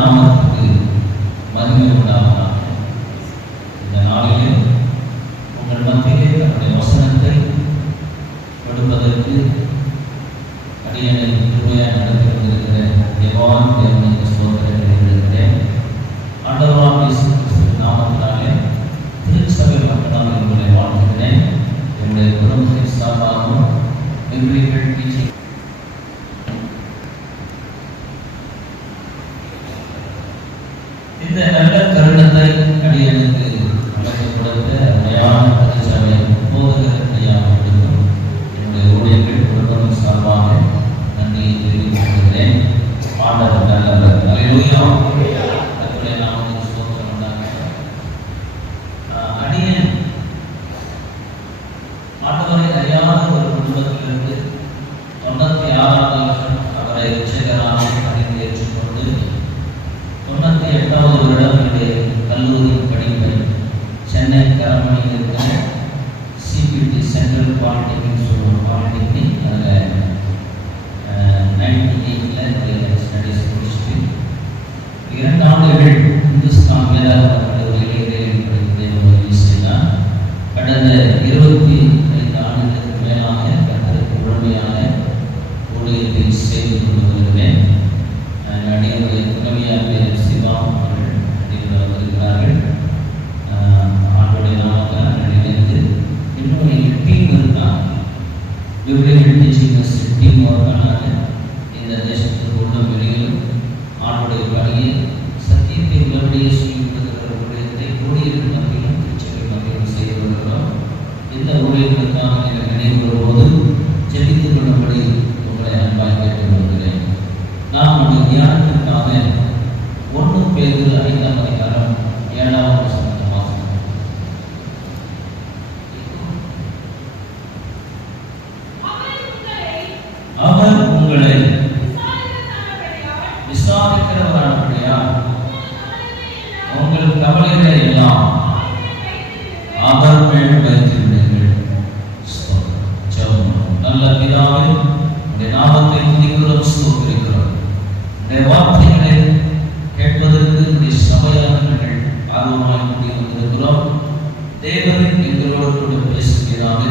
நாமத்துக்கு மகிமை உண்டாவதாக. இந்த நாளிலே உங்கள் மத்தியிலே தன்னுடைய வசனத்தை கொடுப்பதற்கு அடியனை கிருபையாக நடத்தி வந்திருக்கிற தேவான் தேவனுக்கு ஸ்தோத்திரங்களை எழுதுகிறேன். ஆண்டவராகிய இயேசு கிறிஸ்துவின் நாமத்தினாலே திருச்சபை மக்களாக உங்களை வாழ்த்துகிறேன். என்னுடைய குடும்பத்தின் சார்பாகவும் எங்கள் டீச்சிங் இந்த நல்ல தருணத்தை அடியனுக்கு வழங்கக் கொடுத்த அருமையான திருச்சபை போதகர் ஐயாவை கொடுக்கும் என்னுடைய ஊழியர்கள் குடும்பம் சார்பாக நன்றியை தெரிவித்துக் கொள்கிறேன். ஆண்டவர் நல்லவர். அல்லேலூயா. கர்த்தருடைய நாமத்துக்கு ஸ்தோத்திரம் உண்டாகட்டும். அடியன் ஆண்டவரை அறியாத ஒரு குடும்பத்திலிருந்து 96ஆம் வருஷம் அவரை இரட்சகராக அறிந்து ஏற்றுக்கொண்டு 98வது வருடம் என்னுடைய கல்லூரி படிப்பை சென்னை கரமணியில் இருக்கிற சிபிடி சென்ட்ரல் பாலிடெக்னிக் சொல்லுவோம், பாலிடெக்னிக் அதில் 98ல் ஸ்டடீஸ் முடிச்சுட்டு 2 ஆண்டுகள் இந்துஸ்தான் வேதாந்த கல்லூரியில் படித்ததை செய்தால் கடந்த 25 ஆண்டுகளுக்கு மேலாக கர்த்தருக்கு முழுமையாக ஊழியத்தை செய்து கொண்டு வருகிறேன். அடியனுடைய துணைவியாக சிவா அவர்கள் அடியில் வருகிறார்கள். ஆண்டுடைய நாமக்காரர்கள் இணைந்து இன்னும் எங்கள் டீம் இருக்காங்க. விவரிகள் டீச்சிங் டீம் ஒர்க்கானாங்க. இந்த தேசத்துக்கு உள்ள வெளியிலும் ஆண்டுடைய பணியை சத்தியத்தை உள்ளபடியே சொல்லி கொடுக்கிற ஊழியத்தை ஊழியர்கள் மத்தியிலும் திருச்சபை மத்தியிலும் செய்து வருகிறோம். இந்த ஊழியர்களுக்காக நீங்கள் நினைவு வரும்போது ஜெபித்துக் கொள்ளும்படி உங்களை அன்பாய் கேட்டு வருகிறேன். நாம் நம்முடைய தியானத்திற்காக 1 பேதுரு 5ஆம் அதிகாரம் 7ஆம் வசனத்தை வாசிக்கிறோம். அவர் உங்களை விசாரிக்கிறவரானபடியால் உங்கள் கவலைகளை எல்லாம் அவர் மேல் வைத்து விடுங்கள். நல்ல பிதாவே, உடைய நாமத்தை துதிக்கிறோம், ஸ்தோத்திரிக்கிறோம். உடைய வார்த்தைகளை கேட்பதற்கு உடைய சபையாளர்கள் ஆர்வமாய் கூடி வந்திருக்கிறோம். தேவன் எங்களோடு கூட பேசுகிறாக.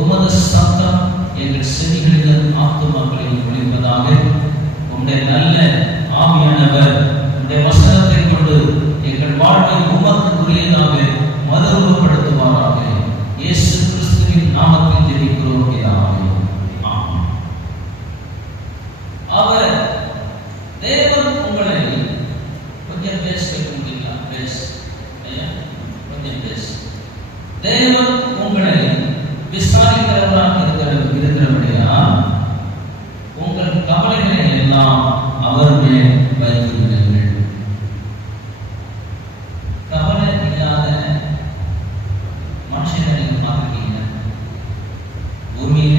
உமது சத்தம் எங்கள் செவிகளிலும் ஆத்துமாக்களிலும் ஒலிப்பதாக. உம்முடைய நல்ல ஆவியானவர் உடைய வசனத்தை கொண்டு எங்கள் வாழ்வை உமக்கு உரியதாக மறுரூபப்படுத்துவாராக. இயேசு கிறிஸ்துவின் நாமத்தில் ஜெபிக்கிறோம் பிதாவே. ஆமென். அவர் தேவன் உங்களை கொஞ்சம் பேச முடியல, பேச கொஞ்சம் பேச. தேவன் உங்களை விசாரிக்கிறவராக இருக்கிறபடியா உங்கள் கவலைகளை எல்லாம் அவர் மேல் வைத்து விடுங்கள். கவலை இல்லாத மனுஷனை நீங்க பார்த்துருக்கீங்க? பூமியில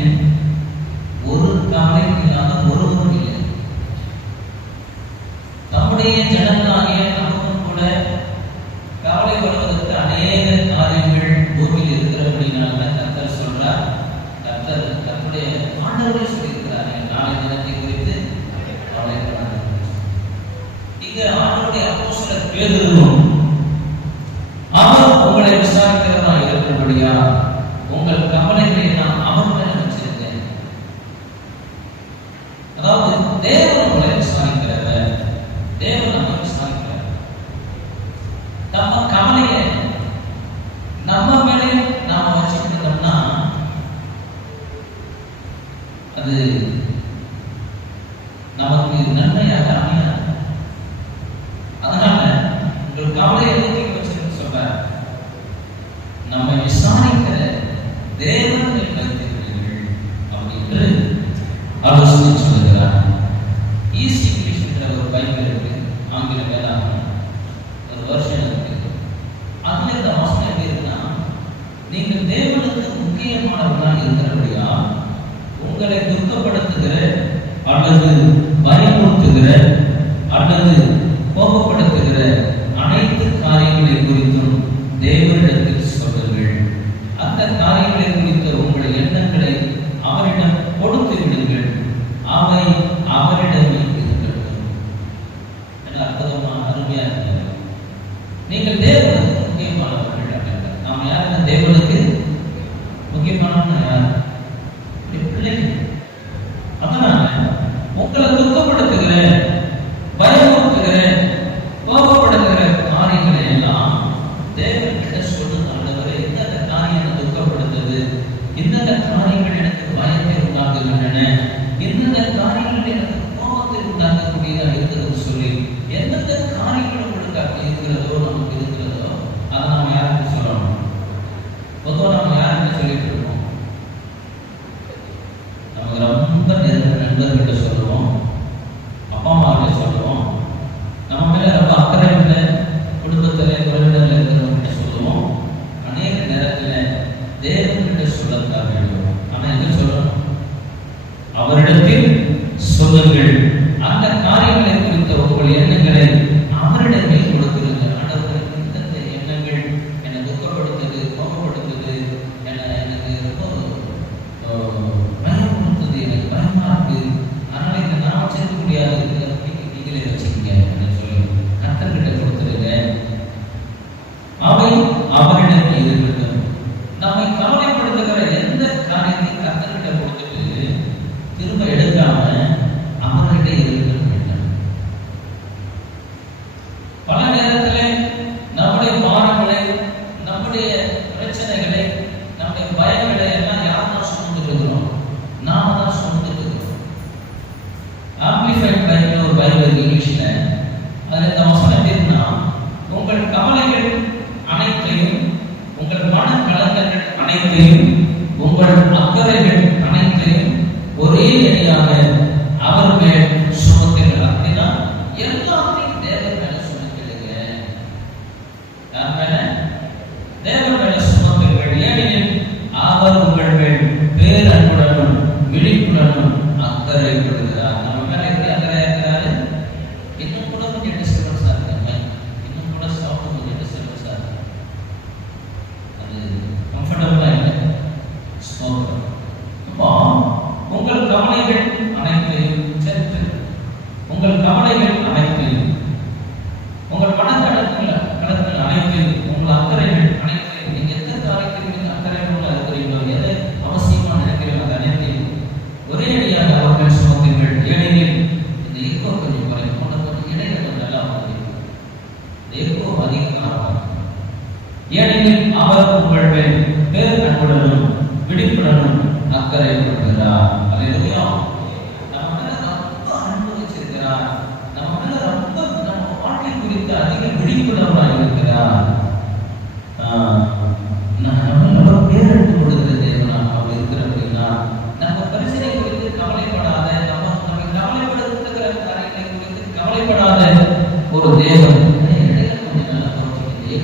ஒரு கவலை இல்லாத ஒருவரும் இல்லை. நம்முடைய ஜனங்களாகிய நமக்கும் கூட கவலை வருவதற்கு அநேக காரியங்கள் பூமியில் இருக்கிறபடினால கர்த்தர் சொல்றார். கர்த்தருடைய ஆண்டவரே சொல்லியிருக்கிறார், நாளை தினத்தை குறித்து கவலைப்படாதீர்கள். இங்க ஆண்டவருடைய அப்போஸ்தலர் பேதுருவும் அவர் உங்களை விசாரிக்கிறவராக இருக்கிறபடியா உங்கள் கவலைகளை நான் அவர் மேல வச்சிருக்கேன். அதாவது தேவன் உங்களை விசாரிக்கிறவர், தேவன் நம்ம விசாரிக்கிறார். நம்ம கவலையை நம்ம மேலே நாம வச்சுக்கிட்டோம்னா அது நமக்கு நன்மையாக அமையாது. அதனால உங்கள் கவலையை வச்சிருக்க சொல்ற நம்ம விசாரிக்கிற தேவன் வைத்திருக்கிறீர்கள் அப்படின்னு ஆலோசனை சொல்லுகிறார். ஈஸ்ட் இங்கிலீஷ் ஒரு பைபிள் இருக்கு, ஆங்கில வேதாகம் ஒரு வருஷம் இருக்கு. அதுல இந்த வாசனை எப்படி இருக்குன்னா, நீங்கள் தேவனுக்கு முக்கியமானவர்களாக இருக்கிறபடியா உங்களை துக்கப்படுத்துகிற அல்லது பயமுறுத்துகிற அல்லது கோபப்படுத்துகிற அனைத்து காரியங்களை குறித்தும் தேவனிடத்தில் சொல்லுங்கள். அந்த காரியங்களை குறித்த உங்களுடைய எண்ணங்களை அவரிடம் கொடுத்து விடுங்கள். அவை அவரிடமே இருக்கட்டும். அற்புதம். சொல்லிட்டு இருக்கோம். நமக்கு ரொம்ப நெருங்கிய நண்பர்கிட்ட சொல்லுவோம், அப்பா அம்மாவிட்ட சொல்லுவோம், நம்ம மேல ரொம்ப அக்கறை உள்ள குடும்பத்தில் உறவினர்கள் இருக்கிறவங்கிட்ட சொல்லுவோம். அநேக நேரத்தில் தேவன்கிட்ட சொல்லத்தான் வேண்டும். ஆனால் எங்க சொல்லணும்? அவரிடத்தில் சொல்லுங்கள். அந்த காரியங்களை குறித்த உங்கள் எண்ணங்களை அவரிடமே கொடுத்திருங்கள். ஆண்டவருக்கு இந்த எண்ணங்கள் என்னை துக்கப்படுத்துது, கோபப்படுத்துது, எனக்கு ரொம்ப பயமுறுத்துது, எனக்கு பயமா இருக்கு, அதனால இதை நான் வச்சிருக்க முடியாது, நீங்களே வச்சுக்கீங்க அப்படின்னு சொல்லி கர்த்தர்கிட்ட கொடுத்துருங்க. அவை அவரிடம் இருக்கட்டும். நம்மை கவலைப்படுத்துகிற எந்த காரியத்தையும் கர்த்தர்கிட்ட கொடுத்துட்டு திரும்ப எடுக்காம அவர்கிட்ட இருக்கணும். பல நேரத்தில் நம்முடைய பாரங்களை, நம்முடைய பிரச்சனைகளை, நம்முடைய பயங்களை எல்லாம் யார் தான் சுமந்துட்டு இருக்கிறோம்? நாம தான் சுமந்துட்டு இருக்கிறோம். ஆம்பிளிஃபைட் பைபிள் ஒரு பைபிள் இங்கிலீஷ்ல அதுல இந்த வசனம் இருக்குன்னா, உங்கள் கவலைகள் அனைத்தையும், உங்கள் மன கலக்கங்கள் அனைத்தையும், உங்கள் அக்கறைகள் அனைத்தையும் ஒரே அடியாக அவர் மேல் சுமத்துங்கள். அப்படின்னா எல்லாத்தையும் தேவன் மேல சுமத்துடுங்க. யார் மேல? தேவன் மேல சுமத்துங்கள். ஏனெனில் அவர் உங்கள் மேல் பேரன்புடனும் விழிப்புடனும் அக்கறைப்படுகிறார். நம்ம மேல எப்படி அக்கறை இருக்கிறாரு? இன்னும் கூட கொஞ்சம் டிஸ்டர்பன்ஸா இருக்காங்க, இன்னும் கூட சாப்பிட்டு கொஞ்சம் டிஸ்டர்பன்ஸா இருக்கு, அது கம்ஃபர்டபுளா இல்லை. அப்போ உங்கள் கவலைகள் அனைத்தையும் சேர்த்து, உங்கள் கவலைகள் அனைத்தையும், உங்கள் மனக்கடங்கள் அனைத்தையும், உங்கள் அக்கறைகள் அனைத்தையும், நீங்க எந்த காரியத்தில் அக்கறைகள் இருக்கிறீங்களோ, எதை அவசியமா நினைக்கிறீங்களோ அது அனைத்தையும் ஒரே அடியாக அவர்கள் சுமத்துங்கள். ஏனெனில் இந்த ஈகோ கொஞ்சம் குறையும், கொஞ்சம் இடையில கொஞ்சம் நல்லா வருது, ஈகோ அதிகமாக. ஏனெனில் அவர் உங்கள் மேல் பேரன்புடனும் விழிப்புடனும் அக்கறைப்படுகிறார். அல்லேலூயா. நம்ம மேல ரொம்ப அன்பு வச்சிருக்கிறார். நம்ம மேல ரொம்ப நம்ம வாழ்க்கை குறித்து அதிக விழிப்புணர்வாக இருக்கிறார். நம்ம பேரன்பு கொடுக்கிற தேவனா அவர் இருக்கிற அப்படின்னா, நம்ம பிரச்சனை குறித்து கவலைப்படாத, நம்ம கவலைப்படுத்துகிற காரியங்களை குறித்து கவலைப்படாத ஒரு தேவன் இடையில கொஞ்சம் நல்லா குறைச்சிக்கிட்டே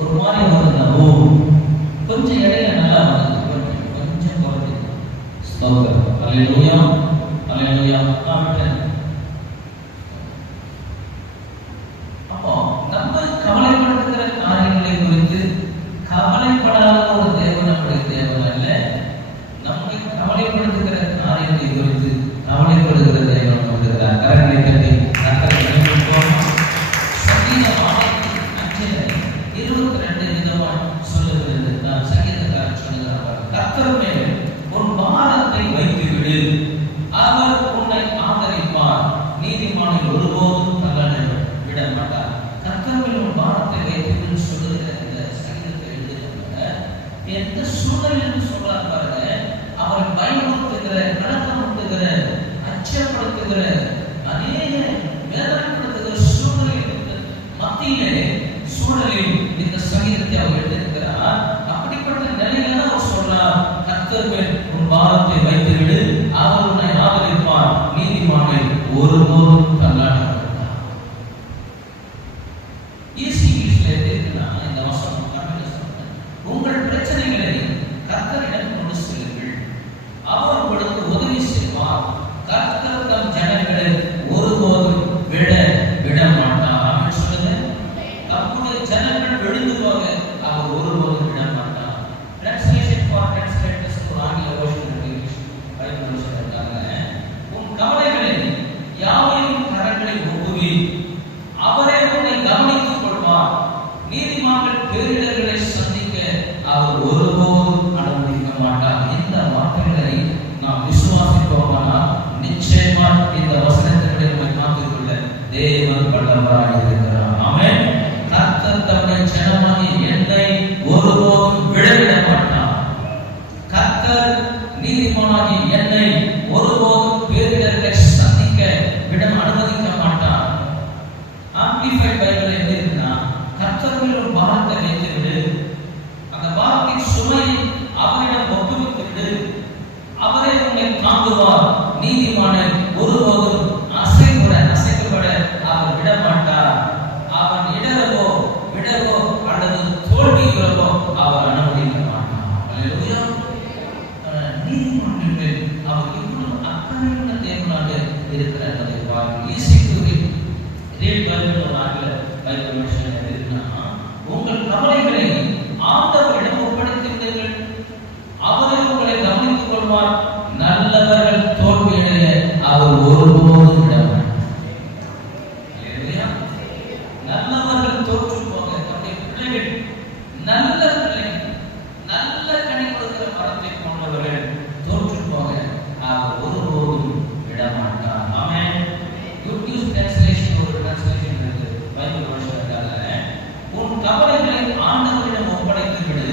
ஒரு மாதிரி வருதுன்னா, கொஞ்சம் இடையில நல்லா வருது, கொஞ்சம் குறைஞ்சி. ஸ்தோத்திரம். அல்லேலூயா, அல்லேலூயா. ஆமென். அப்போ நம்ம கவலைப்படுத்துகிற காரியங்களை குறித்து கவலைப்படாத ஒரு தேவன் நம்முடைய தேவன் அல்ல. நம்மை கவலைப்படுத்துகிற காரியங்களை குறித்து கவலைப்படுகிற தேவன் இருக்கிறார். கரங்களை தட்டி சங்கீதம் 22 விதமாக சொல்லுகிறது. நான் சங்கீதக்காரன் சொல்லுகிறார், கர்த்தர் மேல் உன் பாரத்தை வைத்துவிடு, அவர் உன்னை ஆதரிப்பார், நீதிமானை ஒருபோதும் தள்ளன விட மாட்டார். கர்த்தர் மேல் உன் பாரத்தை வைத்துவிடு சொல்லுகிற இந்த சங்கீதத்தை எழுதுகிறவங்க எந்த சூழ்நிலையில் சொல்றாரு பாருங்க. அவரை பயமுறுத்துகிற, கலக்கமுறுத்துகிற, அச்சப்படுத்துகிற, அநேக வேதனைப்படுத்துகிற சூழலில் இந்த சங்கீதத்தை அவர் எழுதியிருக்கிறார். அப்படிப்பட்ட நிலையில அவர் சொல்றார், கர்த்தர் மேல் உன் பாரத்தை வைத்துவிடு, அவர் உன்னை ஆதரிப்பார், நீதிமானை ஒருபோதும் தள்ளாட மாட்டார். ஈஸி இங்கிலீஷ்ல எப்படி இருக்குன்னா, இந்த வசனம் தமிழ்ல சொல்றேன், உங்கள் பிரச்சனைகளை கர்த்தரிடம் கொண்டு செல்லுங்கள், அவர் உங்களுக்கு உதவி செய்வார், கர்த்தர் தம் ஜனங்களை ஒருபோதும் விட மாட்டார். அப்படின்னு சொல்லுங்க. நம்முடைய ஜனங்கள் விழுந்து போக அவர் ஒருபோதும் விட மாட்டார். டிரான்ஸ்லேஷன் ஃபார் டிரான்ஸ்லேட்டர்ஸ் ஒரு ஆங்கில வெர்ஷன் இங்கிலீஷ் பைபிள் வெர்ஷன் இருக்காங்க. உன் கவலைகளை யாவையும் கரங்களை ஒப்புவி, அவரே உன்னை கவனித்துக் கொள்வார், நீதிமான்கள் பேரிடர்களை சந்திக்க அவர் ஒருபோதும் அனுமதிக்க மாட்டார். இந்த வார்த்தைகளை நாம் விசுவாசிப்போமானால் நிச்சயமா இந்த வசனத்தினுடைய நம்மை காத்துக்கொள்ள தேவன் வல்லவராய் இருக்கிறார். ஆமென். கர்த்தர் தம்முடைய ஜனமாகிய என்னை ஒருபோதும் விழவிட மாட்டார். கர்த்தர் நீதிமானாகிய என்னை ஒருபோதும் பேரிடர்களை சந்திக்க விட அனுமதிக்க மாட்டார். ஆம்பிளிஃபைட் பைபிள் எப்படி இருக்குன்னா, கர்த்தர் மேல் ஒரு பாரத்தை வைத்துவிடு, அந்த பாரத்தின் சுமையை அவர் டேட் பைபிள் ஒரு ஆங்கில பைபிள் வெர்ஷன் எழுதினா, உங்கள் கவலைகளை ஆண்டவரிடம் ஒப்படைத்தீர்கள், அவரே உங்களை கவனித்துக் கொள்வார், நல்லவர்கள் தோல்வியடைய அவர் ஒருபோதும் விடமாட்டார். நல்லவர்கள் தோற்று போக, நம்முடைய பிள்ளைகள் நல்ல பிள்ளைகள், நல்ல கனி கொடுக்கிற மரத்தை போன்றவர்கள் தோற்று போக அவர் ஒருபோதும் விடமாட்டார். ஆமென். குட் நியூஸ் டிரான்ஸ்லேஷன் ஒரு டிரான்ஸ்லேஷன் இருக்கு பைபிள் வெர்ஷன்ல, உன் கவலைகளை ஆண்டவரிடம் ஒப்படைத்து விடு,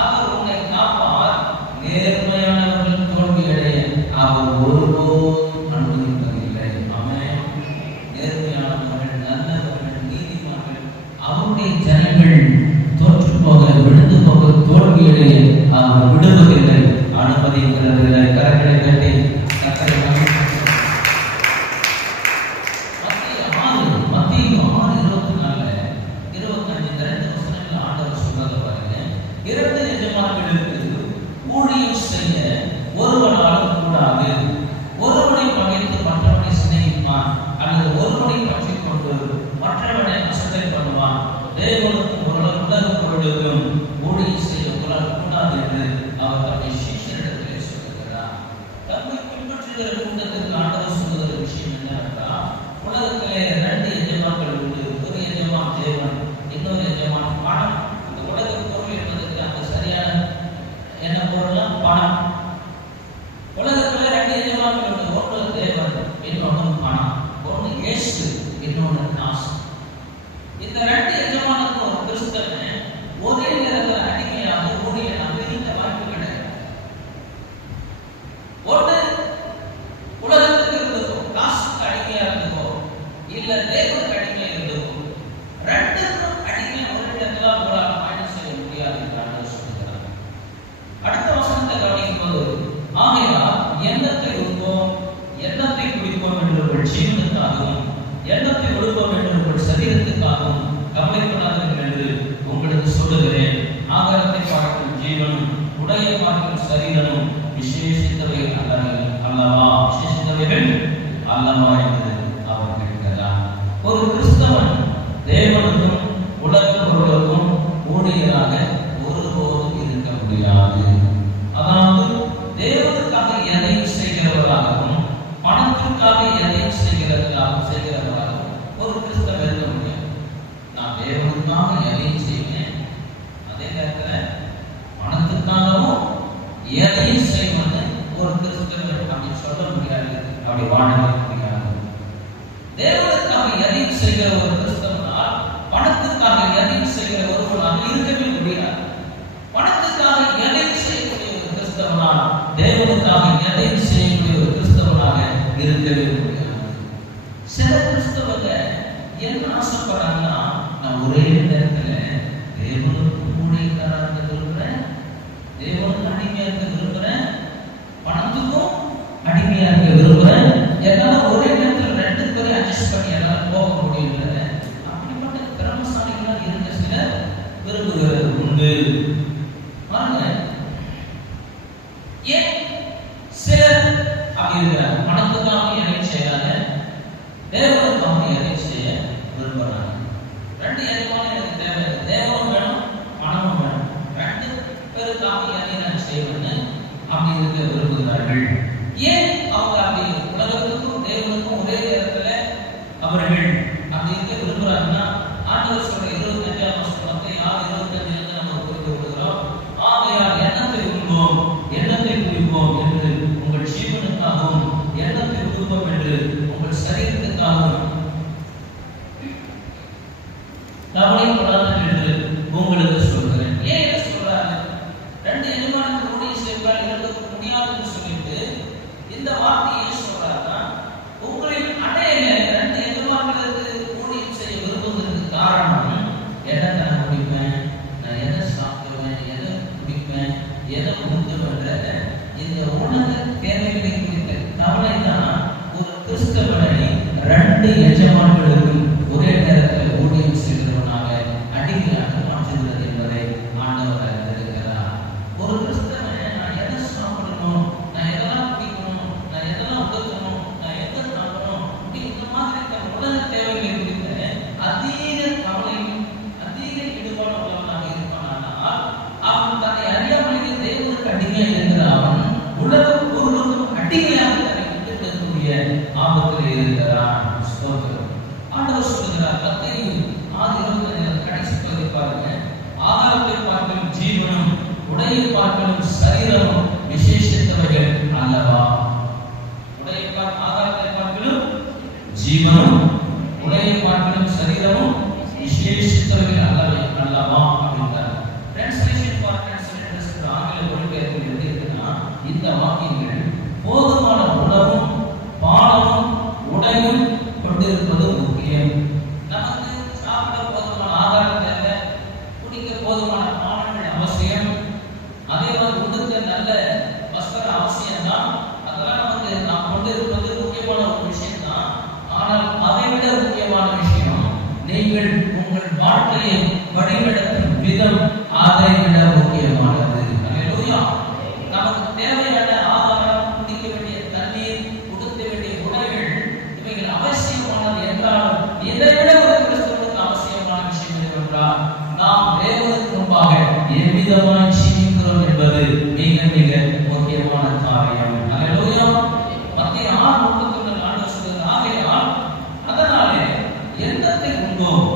அவர் உன்னை காப்பார், நேர்மையானவர்கள் தோல்வியடைய அவர் ஒருபோதும் அனுமதிப்பதில்லை. ஆமென். நேர்மையானவர்கள், நல்லவர்கள், நீதிமான்கள், அவருடைய ஜனங்கள் தோற்று போக, விழுந்து போக, தோல்வியடைய அவர் விடுவதில்லை, அனுமதிக்கிறதில்லை. கரங்களை கட்டி கர்த்தரை மத்திய 6:24-25 ஆண்டவர் சொல்றத பாருங்க. 2 எஜமான்களுக்கு ஊழியம் செய்ய ஒருவனாலும் கூடாது. ஒருவனை பகைத்து மற்றவனை சிநேகிப்பான், அல்லது ஒருவனை பற்றிக் கொண்டு மற்றவனை அசட்டை பண்ணுவான். தேவனுக்கும் உலக பொருளுக்கும் ஊழியம் செய்ய கூடாது என்று அவர் தம்மை சீஷரிடத்திலே சொல்லுகிறார். தம்மை பின்பற்றுகிற கூட்டத்திற்கு ஆண்டவர் சொல்லுகிற விஷயம் என்னவென்றால், உலகத்திலே 2 எஜமான்கள் உண்டு. ஒரு எஜமான் தேவன், இன்னொரு எஜமான் பணம். இந்த உலக பொருள் என்பதற்கு அந்த சரியான என்ன பொருள்னா பணம். உலகத்துல 2 எஜமான்கள் உண்டு. ஒன்று தேவன், இன்னொன்று பணம். ஒன்று இயேசு, இன்னொன்று காசு. இந்த 2 எஜமானுக்கும் ஒரு கிறிஸ்தவன் ஒரே நேரத்தில் அடிமையாக ஊழியனாக இருக்க வாய்ப்பு கிடையாது. ஒன்று உலகத்துக்கு இருந்ததோ, காசுக்கு அடிமையா இருந்ததோ, இல்ல தேவனுக்கு அடிமையா இருந்ததோ, 2க்கும் அடிமை ஒரு இடத்துல உங்களால் பயணம் செய்ய முடியாது என்று ஆண்டவர் சொல்கிறார். அடுத்த வசனத்தை கவனிக்கும் போது, ஆகையால் எண்ணத்தை உண்போம், எண்ணத்தை குடிப்போம் என்று உங்கள் ஜீவனுக்காகவும், எண்ணத்தை ஒழுப்போம் என்று உங்கள் சரீரத்துக்காகவும் கவலைப்படாதீர்கள் என்று உங்களுக்கு சொல்லுகிறேன். ஆகாரத்தை பார்க்கும் ஜீவனும் உடைய பார்க்கும் சரீரமும் விசேஷித்தவைகள் அல்லவா, விசேஷித்தவைகள் அல்லவா என்று அவர் கேட்கிறார். ஒரு கிறிஸ்தவன் தேவனுக்கும் உலக பொருளுக்கும் ஊழியராக ஒருபோதும் இருக்க முடியாது. அதாவது தேவனுக்காக எதையும் செய்கிறவர்களாகவும், பணத்திற்காக எதையும் செய்கிறவர்களாகவும் ஒரு கிறிஸ்தவன் இருக்க முடியாது. நான் தேவனுக்காக எதையும் செய்வேன், அதே நேரத்தில் பணத்துக்காகவும் எதையும் செய்வது ஒரு கிறிஸ்தவன் அப்படி சொல்ல முடியாது, அப்படி வாழ முடியாது. தேவனுக்காக எதையும் செய்கிற ஒரு கிறிஸ்தவனால் பணத்துக்காக எதையும் செய்கிற ஒருவனாக இருக்கவே முடியாது. பணத்துக்காக எதையும் செய்யக்கூடிய ஒரு கிறிஸ்தவனால் தேவனுக்காக எதையும் செய்யக்கூடிய ஒரு கிறிஸ்தவனாக இருக்கவே முடியாது. சில கிறிஸ்தவங்க என்ன ஆசைப்படுறாங்கன்னா, நான் ஒரே நேரத்தில் தேவனுக்கு ஊழியக்காரராக இருக்க விரும்புகிறேன், தேவனுக்கு அடிமையா இருக்க விரும்புகிறேன், பணத்துக்கும் அடிமையா இருக்க விரும்புகிறேன், என்னால ஒரே நேரத்தில் 2 பேரையும் அட்ஜஸ்ட் பண்ணி எல்லாரும் போக முடியல. அப்படிப்பட்ட திறமசாலிகளாக இருக்க சிலர் விரும்புகிறது உண்டு. பாருங்க, ஏன் சிலர் அப்படி இருக்கிறாங்க, பணத்துக்காக எதையும் செய்யறாங்க, தேவனுக்காக எதையும் செய்ய விரும்புறாங்க. 2 எதுவான எனக்கு தேவை, தேவனும் வேணும், பணமும் வேணும், 2 பேருக்காக எதையும் நான் செய்வேன்னு அப்படி இருக்க விரும்புகிறார்கள். ஏன் அவங்க அப்படி உலகத்துக்கும் தேவனுக்கும் ஒரே நேரத்துல அவர்கள் அப்படி இருக்க விரும்புறாங்கன்னா, ஆண்டவர் சொல்ற 25ஆம் வசனத்தை 6:25 நம்ம புரிந்து கொள்கிறோம். ஆகையால் எண்ணத்தை உண்போம், எண்ணத்தை குடிப்போம் என்று உங்கள் ஜீவனுக்காகவும், எண்ணத்தை உடுப்போம் என்று உங்கள் சரீரத்துக்காகவும் கவலைப்படாதீர்கள் என்று உங்களுக்கு சொல்கிறேன். ஏன் என்ன சொல்றாங்க? 2 எஜமானுக்கு ஊழியம் செய்வார், 2க்கு முடியாதுன்னு சொல்லிட்டு இந்த வார்த்தையை சொல்றாருன்னா, உங்களின் அடையல 2 எஜமான்களுக்கு ஊழியம் செய்ய விரும்புவதற்கு காரணம், எதை நான் குடிப்பேன், நான் எதை சாப்பிடுவேன், எதை குடிப்பேன், எதை உடுத்துவேன்ற இந்த உலக தேவைகளை குறித்த கவலை தான் ஒரு கிறிஸ்தவனை 2 எஜமான்களுக்கு ஒரே நேரத்தில் ஊழியம் செய்கிறவனாக அடிமையாக மாற்றுகிறது என்பதை ஆண்டவர் அறிந்திருக்கிறார். ஒரு கிறிஸ்தவன் நான் எதை சாப்பிடணும், நான் எதெல்லாம் குடிக்கணும், நான் எதை நீங்கள் உங்கள் வாழ்க்கையை வழிநடத்தும் விதம் அதை விட முக்கியமானது. அல்லேலூயா. நமக்கு தேவையான ஆதாரம், குடிக்க வேண்டிய தண்ணீர், உடுத்த வேண்டிய உடைகள் இவைகள் அவசியமானது என்றால் இதை விட ஒரு கிறிஸ்தவனுக்கு அவசியமான விஷயம் என்னவென்றால் நாம் தேவனுக்கு முன்பாக எவ்விதமாய் ஜீவிக்கிறோம் என்பது மிக மிக முக்கியமான காரியம். அல்லேலூயா. மத்திய 6:31 ஆண்டவர் சொல்கிறார், ஆகையால் அதனாலே எண்ணத்தை உண்போம்,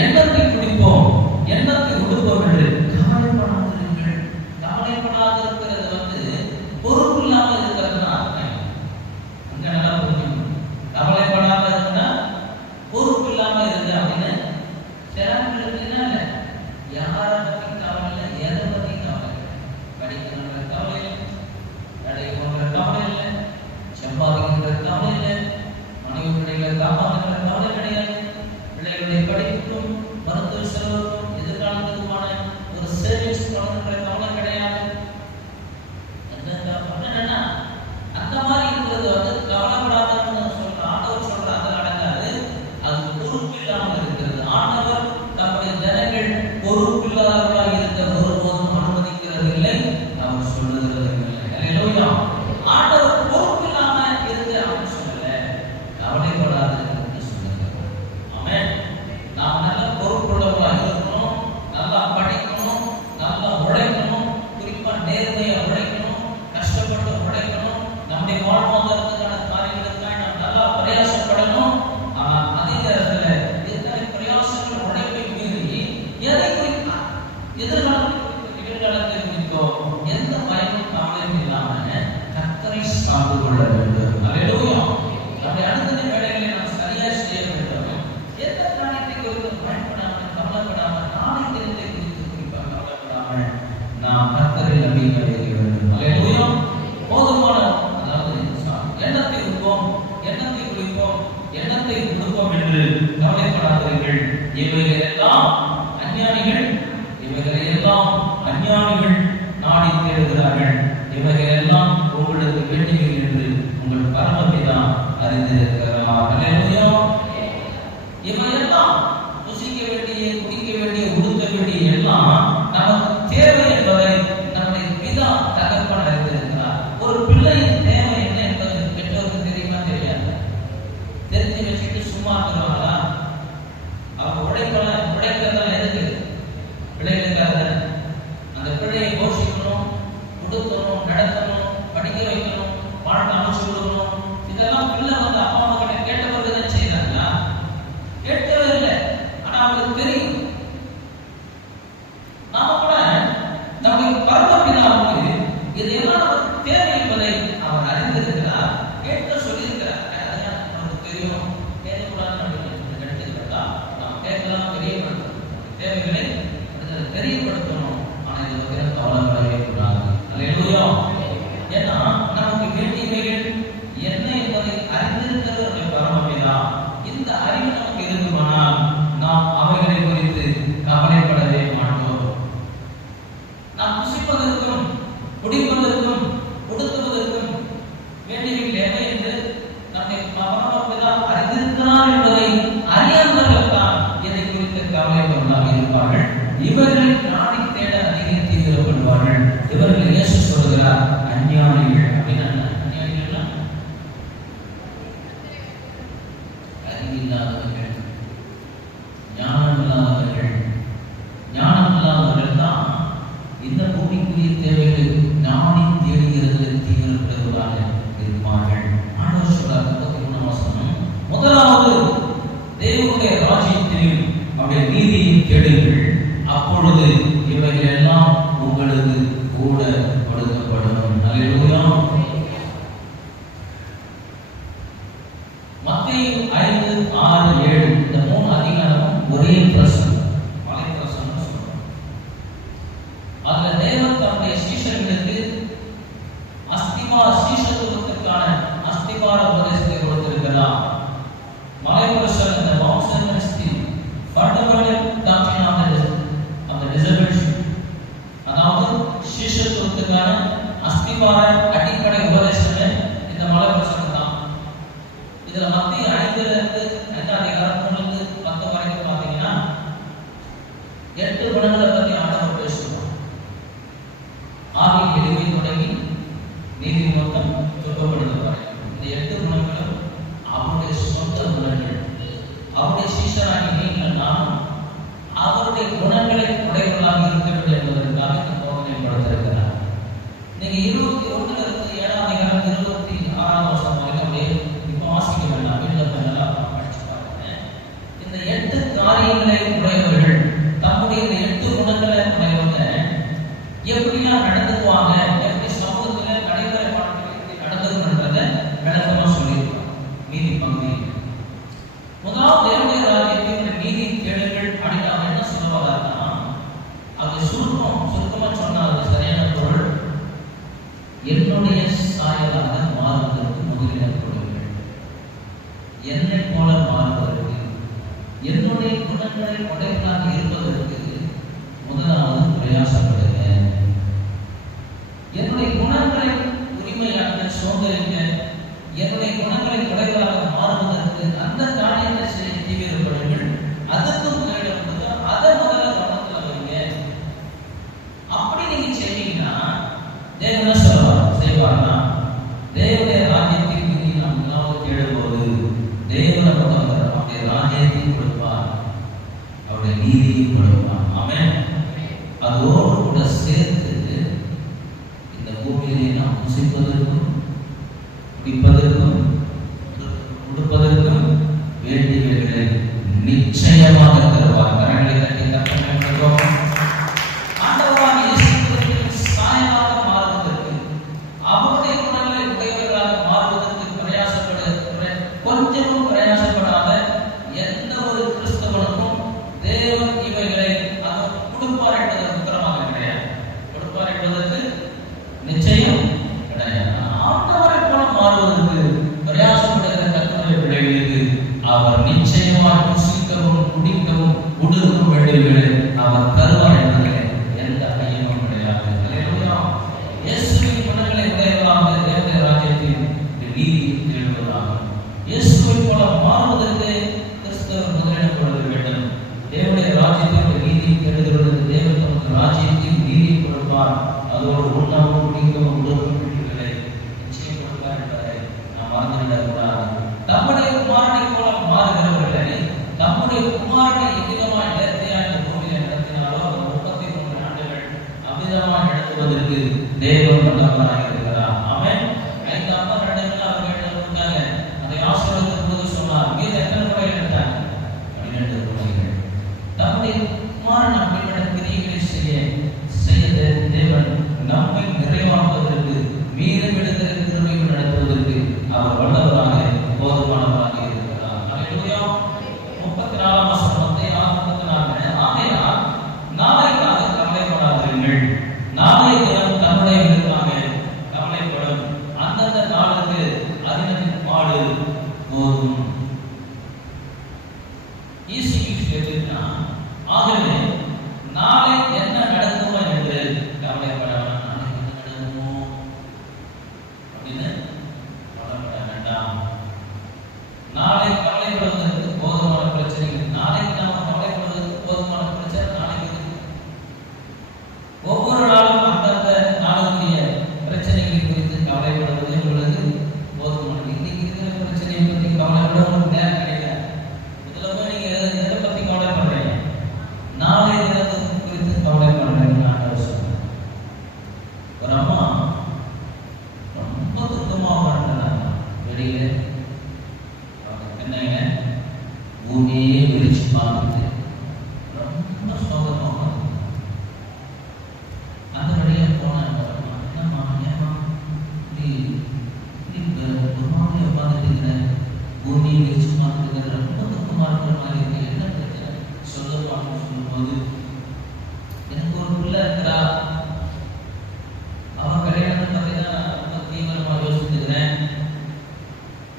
எண்ணத்தை குடிப்போம், எண்ணத்தை உடுப்போம் என்று கவலைப்படாதிருங்கள். கவலைப்படாதிருக்கிறது பொறுப்பு இல்லாமல் இருக்கிறதுனா அர்த்தம். அங்க நல்லா புரிஞ்சுக்கணும். கவலைப்படாம இருந்தா பொறுப்பு இல்லாம இருக்கு அப்படின்னு சிலர்களுக்கு என்ன இல்லை, யாரை பத்தி கவலை இல்லை, எதை பத்தி கவலை இல்லை. படிக்கிற கவலை இல்லை, அடைகிற கவலை இல்லை, சம்பாதிக்கிற கவலை இல்லை, மனைவி பிள்ளைகளை காப்பாற்றுகிற கவலை கிடையாது, பிள்ளைகளுடைய படிப்புக்கும் மருத்துவ செலவுக்கும் எதிர்காலத்துக்குமான ஒரு சேவிங்ஸ் பண்ணுகிற கவலை கிடையாது. என்னன்னா அந்த மாதிரி இருக்கிறது கவலைப்படாதன்னு சொல்ற ஆண்டவர் சொல்ற அந்த அடங்காது. அது பொறுப்பு இல்லாமல் இருக்கிறது. ஆண்டவர் நம்முடைய ஜனங்கள் பொறுப்பில்லாதவர்களாக இருக்க ஒருபோதும் அனுமதிக்கிறது இல்லை, அவர் சொல்லுகிறது இல்லை. அல்லேலூயா. ஆண்டவர் பொறுப்பு இல்லாம இருக்க அப்படின்னு சொல்லல, கவலைப்படாது என்று சொல்லுகிறார். ஆமென். நாம் நல்ல பொறுப்புள்ளவர்களாக இருக்கணும், நல்லா படிக்கணும், நல்லா உழைக்கணும், குறிப்பா நேர்மையா உழைக்கணும், கஷ்டப்பட்டு உழைக்கணும், நம்முடைய வாழ்வாதாரத்துக்கான காரியங்களுக்காக நாம் நல்லா பிரயாசப்படணும். ஆனால் அதே நேரத்தில் எத்தனை பிரயாசங்கள் உழைப்பை மீறி எதை குறித்தா எதிர்காலத்தை குறித்தோ நிகழ்காலத்தை குறித்தோ எந்த பயமும் கவலையும் இல்லாம கர்த்தரை சார்ந்து கொள்ள வேண்டும். அல்லேலூயா. நம்முடைய அடுத்த வேலைகளை நாம் சரியா செய்ய வேண்டும். எந்த காரியத்தை குறித்து பயப்படாமல் கவலைப்படாமல் நாளை தினத்தை குறித்து குறிப்பாக கவலைப்படாமல் நாம் கர்த்தரை நம்பிக்கை வைக்க வேண்டும். அல்லேலூயா. போதுமான அதாவது எண்ணத்தை உண்போம், எண்ணத்தை குடிப்போம், எண்ணத்தை உடுப்போம் என்று கவலைப்படாதீர்கள். இவைகளெல்லாம் அஞ்ஞானிகள், இவைகளெல்லாம் அஞ்ஞானிகள் நாடி தேடுகிறார்கள். இவைகளெல்லாம் உங்களுக்கு வேண்டியவை என்று உங்கள் பரமபிதா அறிந்திருக்கிறார். அல்லேலூயா. இவையெல்லாம் புசிக்க வேண்டிய, குடிக்க வேண்டிய, உடுத்த வேண்டிய எல்லாம் நமக்கு தேவை என்பதை நம்முடைய பிதா தகப்பன் அறிந்திருக்கிறார். ஒரு பிள்ளையின் தேவை என்ன என்பது பெற்றோருக்கு தெரியுமா தெரியாது? தெரிஞ்சு வச்சுட்டு சும்மா இருக்கிறாங்களா? அவங்க உழைக்கிறதெல்லாம் எதுக்கு? பிள்ளைகளுக்காக. அந்த பிள்ளையை போஷிக்கணும், உடுத்தணும், நடத்தணும், படிக்க வைக்கணும், வாழ்க்கை அமைச்சு கொடுக்கணும். இதெல்லாம் பிள்ளை அப்பா அம்மா கிட்ட கேட்ட பிறகுதான் செய்யறாங்களா? கேட்கவே இல்லை. ஆனா அவங்களுக்கு தெரியும். நாம கூட நம்முடைய பரமபிதாவுக்கு இதையெல்லாம் நமக்கு தேவை என்பதை அவர் அறிந்திருக்கிறார், கேட்க சொல்லியிருக்கிறார். நமக்கு தெரியும், கேட்கக்கூடாது நம்ம எடுத்துக்கிட்டா நாம் கேட்கலாம், தெரியப்படுத்தணும், தேவைகளை தெரியப்படுத்தணும். ஆனா இதை பற்றி கவலைப்படவே கூடாது. அல்லேலூயா. ஏன்னா நமக்கு வேண்டியவைகள் என்ன என்பதை அறிந்திருக்கிறது பரமபிதா. இந்த அறிவு நமக்கு இருக்குமானால் நாம் அவைகளை குறித்து கவலைப்படவே மாட்டோம். நாம் புசிப்பதற்கும், குடிப்பதற்கும், உடுத்துவதற்கும் வேண்டியவைகள் எவை என்று நம்முடைய பரமபிதா அறிந்திருக்கிறார் என்பதை அறியாதவர்கள் தான் இதை குறித்து கவலைப்படலாம் இருப்பார்கள். இவர்களை நாடி தேட அதிக தீவிரப்படுவார்கள். இவர்கள் இயேசு சொல்கிறார் அஞ்ஞானிகள். அப்படின்னா அஞ்ஞானிகள்னா அறிவில்லாதவர்கள், ஞானம் இல்லாதவர்கள். ஞானம் இல்லாதவர்கள் தான் இந்த பூமிக்குரிய தேவைகளை நாடி தேடுகிறதில் தீவிரப்படுவதாக இருப்பார்கள். ஆண்டவர் சொல்றார் 33ஆம் வசனம், முதலாவது தேவனுடைய ராஜ்யத்தையும் அவருடைய நீதியையும் தேடுங்கள், அப்பொழுது இவைகள் எல்லாம் உங்களுக்கு கூட கொடுக்கப்படும். அல்லேலூயா. மத்தேயு 5, 6, 7 இந்த 3 அதிகாரமும் ஒரே பிரசங்கம், மலை பிரசங்கம் சொல்றோம். அதுல தேவன் தம்முடைய சீஷர்களுக்கு சீஷத்துவத்திற்கான அஸ்திபார உபதேசத்தை கொடுத்திருக்கிறார். மலை பிரசங்கம் இந்த foundation fundamental doctrine of the disability குணம் சொல்லப்படுகிறார். இந்த 8 குணங்களும் அவருடைய சொந்த குணங்கள். அவருடைய சீஷராகி நீங்கள் நாம் அவருடைய குணங்களை உடையவர்களாக இருக்க வேண்டும் என்பதற்காக இந்த போதனை படுத்திருக்கிறார். நீங்க 21 இருந்து 7ஆம் அதிகாரம் 26ஆம் வசனம் வரைக்கும் அப்படியே இப்ப வாசிக்க வேண்டாம், வீட்டில் நல்லா படிச்சு பாருங்க. இந்த 8 காரியங்களை உடையவர்கள், தம்முடைய இந்த 8 குணங்களை உடையவங்க எப்படிலாம் நடந்துக்குவாங்க, எப்படி சமூகத்துல நடைமுறை வாழ்க்கையில் நடந்துக்கணுன்றத விளக்கமா சொல்லியிருப்பாங்க. நீதி பங்கு முதலாவது தேவனுடைய ராஜ்யத்தின் நீதி கேளுங்கள் அப்படின்னு அவங்க என்ன சொல்லுவாங்கன்னா, அது சுருக்கமா சொன்னால் அது சரியான பொருள். என்னுடைய சாயலாக மாறுவதற்கு முதலிடம் கொடுங்கள், என்னை போல மாறுவதற்கு, என்னுடைய குணங்களை உடையவர்களாக இருப்பதற்கு முதலாவது பிரயாசப்படுங்க. என்னுடைய குணங்களை உரிமையாக சுதந்திரிக்க, என்னுடைய குணங்களை உடையவர்களாக மாறுவதற்கு அந்த காரியத்தை செய்ய தீவிரப்படுங்கள். அதற்கு முதலிடம் கொடுங்க, அதை முதல்ல கவனத்தில் வைங்க. அப்படி நீங்க செய்வீங்கன்னா தேவன் செய்வார்னா, தேவனுடைய ராஜ்யத்தின் நீதி நாம் முதலாவது கேளும்போது தேவனை முதல்வர் அவருடைய ராஜ்யத்தையும் கொடுப்பார், அவருடைய நீதியையும் கொடுப்பார். ஆமென். அதோடு கூட சேர்த்து இந்த பூமியிலே நாம் புசிப்பதற்கும் குடிப்பதற்கும் கொடுப்பதற்கும் வேண்டியவர்களை நிச்சயமாக தருவார். கரங்களை தட்டி கற்பனை ஆண்டவராக இயேசு சாயலாக மாறுவதற்கு, அவருடைய குணங்களை உடையவர்களாக மாறுவதற்கு கொஞ்சமும் பிரயாசப்படாத எந்த ஒரு கிறிஸ்தவனுக்கும் தேவன் இவைகளை அவர் கொடுப்பார் என்பதற்கு உத்தரமாக கிடையாது. கொடுப்பார் என்பதற்கு நிச்சயம் கிடையாது. ஆண்டவரை போல மாறுவதற்கு பிரயாசப்படுகிற கர்த்தருடைய பிள்ளைகளுக்கு அவர் நிச்சயமாக புசிக்கவும் குடிக்கவும் உடுக்கவும் வேண்டியவர்களை அவர் தருவார் என்பதில் எந்த ஐயமும் கிடையாது. இயேசுவின் குணங்களை உடையவர்களாக தேவனுடைய ராஜ்யத்தின் நீதியை தேடுவதாகும். இயேசுவை போல மாறுவதற்கு கிறிஸ்தவர் முதலிடம் கொடுக்க வேண்டும். தேவனுடைய ராஜ்யத்தின் நீதியை தேடுகிறவர்களுக்கு தேவன் தமது ராஜ்யத்தின் நீதியை கொடுப்பார். அதோடு உண்ணவும் குடிக்கவும் உடுக்கவும் வேண்டியவர்களை நிச்சயம் கொடுப்பார் என்பதை நாம் மறந்துவிடக்கூடாது. தம்முடைய குமாரனை போல மாறுகிறவர்களை தம்முடைய குமாரனை எவ்விதமாய் நேர்த்தியாக இந்த பூமியை நடத்தினாலோ 33 ஆண்டுகள் அவ்விதமாய் நடத்துவதற்கு தேவன் வல்லவராக இருக்கிறார். ஆமென். 5 அப்பம் 2 மீன் அவர்கள் கொடுத்தாங்க. அதை ஆசீர்வதிக்கும் போது சொன்னார், மீது எத்தனை முறை எடுத்தாங்க? 12 முறைகள். தம்முடைய குமாரன் அப்படிப்பட்ட கிரியைகளை செய்ய தேவன் நம்மை நிறைவாக்குவதற்கு, மீதம் எடுக்கிற கிருபைகள் நடத்துவதற்கு அவர் வல்லவராக போதுமானவராக இருக்கிறார். அல்லேலூயா. 34ஆம் வசனம் மத்தேயு 6:34. ஆகையால் நாளைக்காக கவலைப்படாதீர்கள், நாளைய தினம் தன்னுடையவர்களுக்காக கவலைப்படும், அந்தந்த நாளுக்கு அதனதின் பாடு போதும். ஆகவே நாளை என்ன நடக்குமோ என்று கவலைப்பட நடக்குமோ அப்படின்னு கவலைப்பட வேண்டாம். நாளை கவலைப்படுவதற்கு போதுமான பிரச்சனைகள், நாளைக்கு நாம கவலைப்படுவதற்கு போதுமான பிரச்சனை நாளைக்கு இருக்கு. ஒவ்வொரு நாளும் அந்தந்த நாளுக்குரிய பிரச்சனைகள் குறித்து கவலைப்படுவது உங்களுக்கு போதுமானது. இன்னைக்கு இருக்கிற பிரச்சனையை பற்றி கவலைப்பட உங்களுக்கு நேரம் கிடையாது. இதுல போய் நீங்க எதை பத்தி கவலைப்படுறீங்க? நாளை தினத்தை குறித்து கவலைப்படுறீங்க. ஒரு அம்மா ரொம்ப துக்கமாக வாழ்ந்தாங்க. வெளியில என்னங்க பூமியே விரிச்சு பார்த்துட்டு ரொம்ப சோகமாக அந்த வழியா போனாங்க. என்னம்மா ஏமா நீ ஒரு மாதிரி உட்காந்துட்டு பூமியை விரிச்சு பார்த்துட்டு ரொம்ப துக்கமா இருக்கிற மாதிரி இருக்கு, என்ன பிரச்சனை சொல்லுவாங்க. சொல்லும்போது எனக்கு ஒரு பிள்ளை இருக்கிறா, அவன் கல்யாணத்தை பத்தி தான் ரொம்ப தீவிரமா யோசிச்சுக்கிறேன்.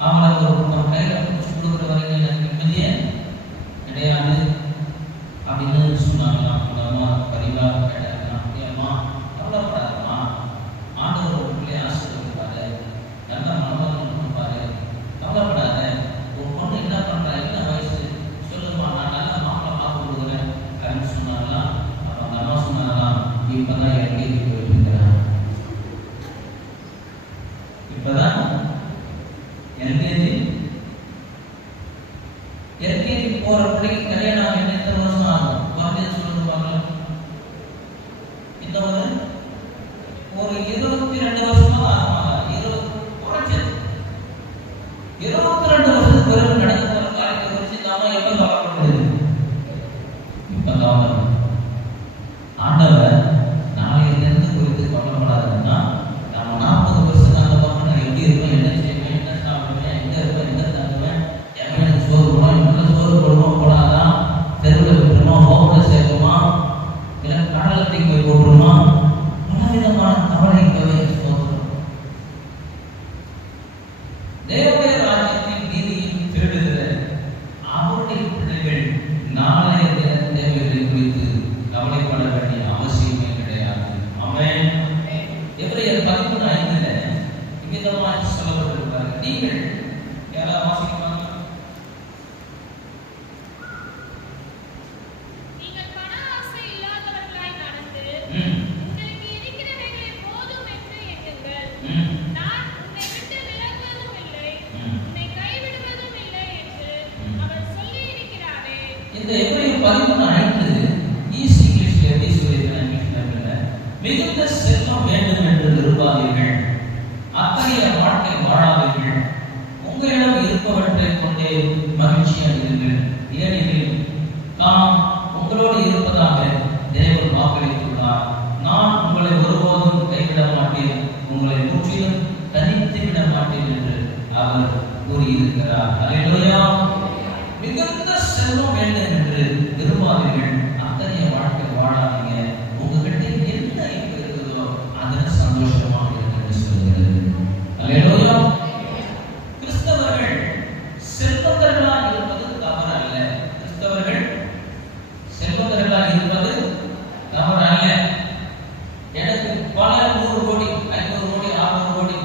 அவளை ஒரு கையில பிடிச்சி கொடுக்குற வரைக்கும் எனக்கு நிம்மதியே கிடையாது அப்படின்னு சொன்னாங்களாம். அந்த அம்மா பரிவாக கேட்டாங்களாம், அப்படியம்மா கவலைப்படாதம்மா, ஆண்டவர் ஒரு பிள்ளையை ஆசீர்வதிப்பாரு, நல்ல மனோபலம் கொடுப்பாரு, கவலைப்படாத. உன் பொண்ணு என்ன பண்றா, என்ன வயசு சொல்லுமா, நான் நல்ல மாப்பிள்ளை பார்த்து கொடுக்குறேன் அப்படின்னு சொன்னாங்களாம். அப்ப அந்த அம்மா சொன்னாங்களாம், இப்பதான் என் கேள்வி போயிருக்கிறான். போற பிள்ளைக்கு கல்யாணம் ஆகி எத்தனை வருஷம் ஆகும்? குறைஞ்சது சொல்லுங்க பார்க்கலாம். இந்த ஒரு 22 வருஷமா ஆகும். குறைஞ்சது 22 வருஷத்துக்கு பிறகு நடக்க போற காரியத்தை குறித்து நாம எப்ப கவலைப்படுது? இப்ப கவலை. ஆண்டவர் நாளைய தினத்தை குறித்து கவலைப்படாதுன்னா நம்ம 40 வருஷத்துக்கு அந்த பக்கம் நான் எப்படி இருப்பேன், என்ன செய்வேன், என்ன சாப்பிடுவேன், எங்க இருப்பேன், எங்க தங்குவேன், எனக்கு சோறு போடும், இவ்வளவு சோறு போடுவோம் போடாதான், தெருவில் விட்டுருமா, ஹோம்ல சேர்க்குமா, இல்லை கடலத்துக்கு போய் போட்டுருமா, பலவிதமான கவலைக்கவே சோதரும். தேவனுடைய ராஜ்யத்தின் நீதியின் திருடுகிற அவருடைய பிள்ளைகள் நாளைய தின தேவைகளை குறித்து கவலைப்பட வேண்டிய அவசியமே கிடையாது. ஆமென். எபிரேயர் 11:5 இவ்விதமாய் சொல்லப்பட்டிருக்கிறார். நீங்கள் யாராவது வாசிக்கலாமா? நீங்கள் பண ஆசை இல்லாதவர்களாய் நடந்து உங்களுக்கு இருக்கிறவைகளே போதும் என்று எண்ணுங்கள். நான் உன்னை விட்டு விலகுவதும் இல்லை, உன்னை கைவிடுவதும் இல்லை என்று அவர் சொல்லி இருக்கிறாரே. இந்த எபிரேயர் 11:5 ஈஸ்ட் இங்கிலீஷ்ல எப்படி சொல்லியிருக்காங்க? மிகுந்த செல்வம் வேண்டும் என்று விரும்பாதீர்கள், அத்தகைய வாழ்க்கை வாழாதீர்கள், உங்களிடம் இருப்பவற்றை கொண்டே மகிழ்ச்சியாக இருங்கள். ஏனெனில் தாம் உங்களோடு இருப்பதாக தேவன் வாக்களித்துள்ளார். நான் உங்களை ஒருபோதும் கைவிட மாட்டேன், உங்களை முற்றிலும் தனித்து விட மாட்டேன் என்று அவர் கூறியிருக்கிறார். அல்லேலூயா. மிகுந்த செல்வம் வேண்டும் என்று விரும்பாதீர்கள், அத்தகைய வாழ்க்கை வாழாதீங்க. உங்ககிட்ட என்ன இப்ப இருக்குதோ அதில் சந்தோஷமாக இருக்கு சொல்லுகிறது. அல்லேலூயா. கிறிஸ்தவர்கள் செல்வந்தர்களாக இருப்பது தவறு அல்ல. கிறிஸ்தவர்கள் செல்வந்தர்களாக இருப்பது தவறு அல்ல. எனக்கு பல 100 கோடி, 500 கோடி, 600 கோடி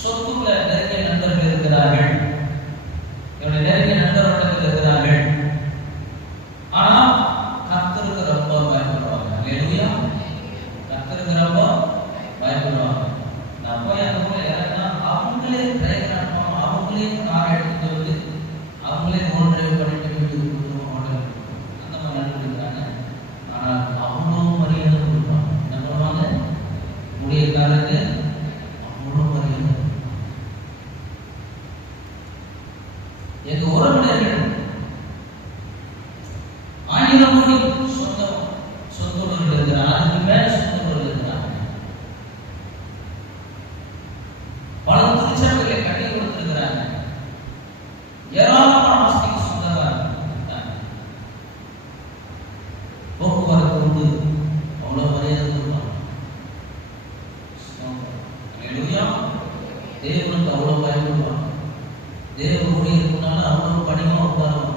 சொத்துள்ள நெருங்கிய நண்பர்கள் இருக்கிறார்கள். என்னுடைய நெருங்கிய நண்பர்கள் இருக்கிறார்கள். ஆனால் கர்த்தருக்கு ரொம்ப பயப்படுவாங்க. அல்லேலூயா. கர்த்தருக்கு ரொம்ப பயப்படுவாங்க. நான் போய் அந்த போல இறங்கினா அவங்களே டிரைவர் அனுப்பணும், அவங்களே கார் எடுத்துட்டு வந்து அவங்களே ஓன் டிரைவ் பண்ணிட்டு வீட்டுக்கு கொடுத்துருவாங்க. அந்த மாதிரி நடந்துருக்காங்க. ஆனால் அவங்களும் மரியாதை கொடுப்பாங்க. என்ன பண்ணுவாங்க? முடியக்காரருக்கு அவங்களும் மரியாதை. எங்க உறவினர்கள் 1000 கோடி சொந்தங்கள் இருக்கிறார், அதுக்கு மேல சொந்தங்கள் இருக்கிறாங்க. பல திருச்சபைகளை கட்டி கொடுத்திருக்கிறாங்க. ஏராளமான ஆஸ்திக்கு சொந்தக்காரங்க. போக்குவரத்து உண்டு, அவ்வளவு மரியாதை கொடுப்பாங்க. அல்லேலூயா. தேவனுக்கு அவ்வளவு பயப்படுவாங்க. தேவ ஊழியருக்குனால அவ்வளவு கடினமா உட்காருவாங்க.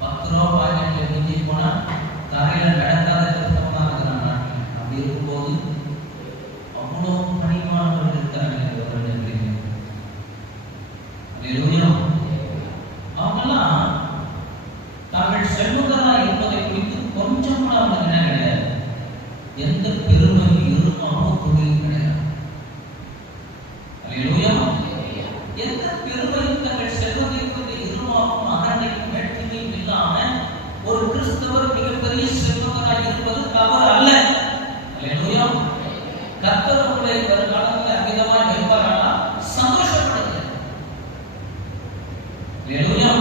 10 ரூபா பாக்கெட்ல மிஞ்சி போனா தரையில நடக்காத கிறிஸ்தவனா இருக்கிறாங்க. அப்படி இருக்கும்போது அவ்வளவு பணிமானவர்கள் இருக்கிறாங்க. அவங்கெல்லாம் தாங்கள் செல்வந்தரா இருப்பதை குறித்து கொஞ்சம் கூட அவங்களுக்கு என்ன கிடையாது, எந்த பெருமையும் இருமாவும் தொழிலும் கிடையாது. அல்லேலூயா. எந்த பெருமையும் தங்கள் செல்வத்தை குறித்து இருமாவும் அகண்டையும் வேற்றுமையும் இல்லாம ஒரு கிறிஸ்தவர் மிகப்பெரிய செல்வந்தராக இருப்பது தவறு அல்ல. அல்லேலூயா. கர்த்தர் உங்களை வருங்காலத்தில் அமிதமாய் வைப்பார்களா? சந்தோஷப்படுங்க. அல்லேலூயா.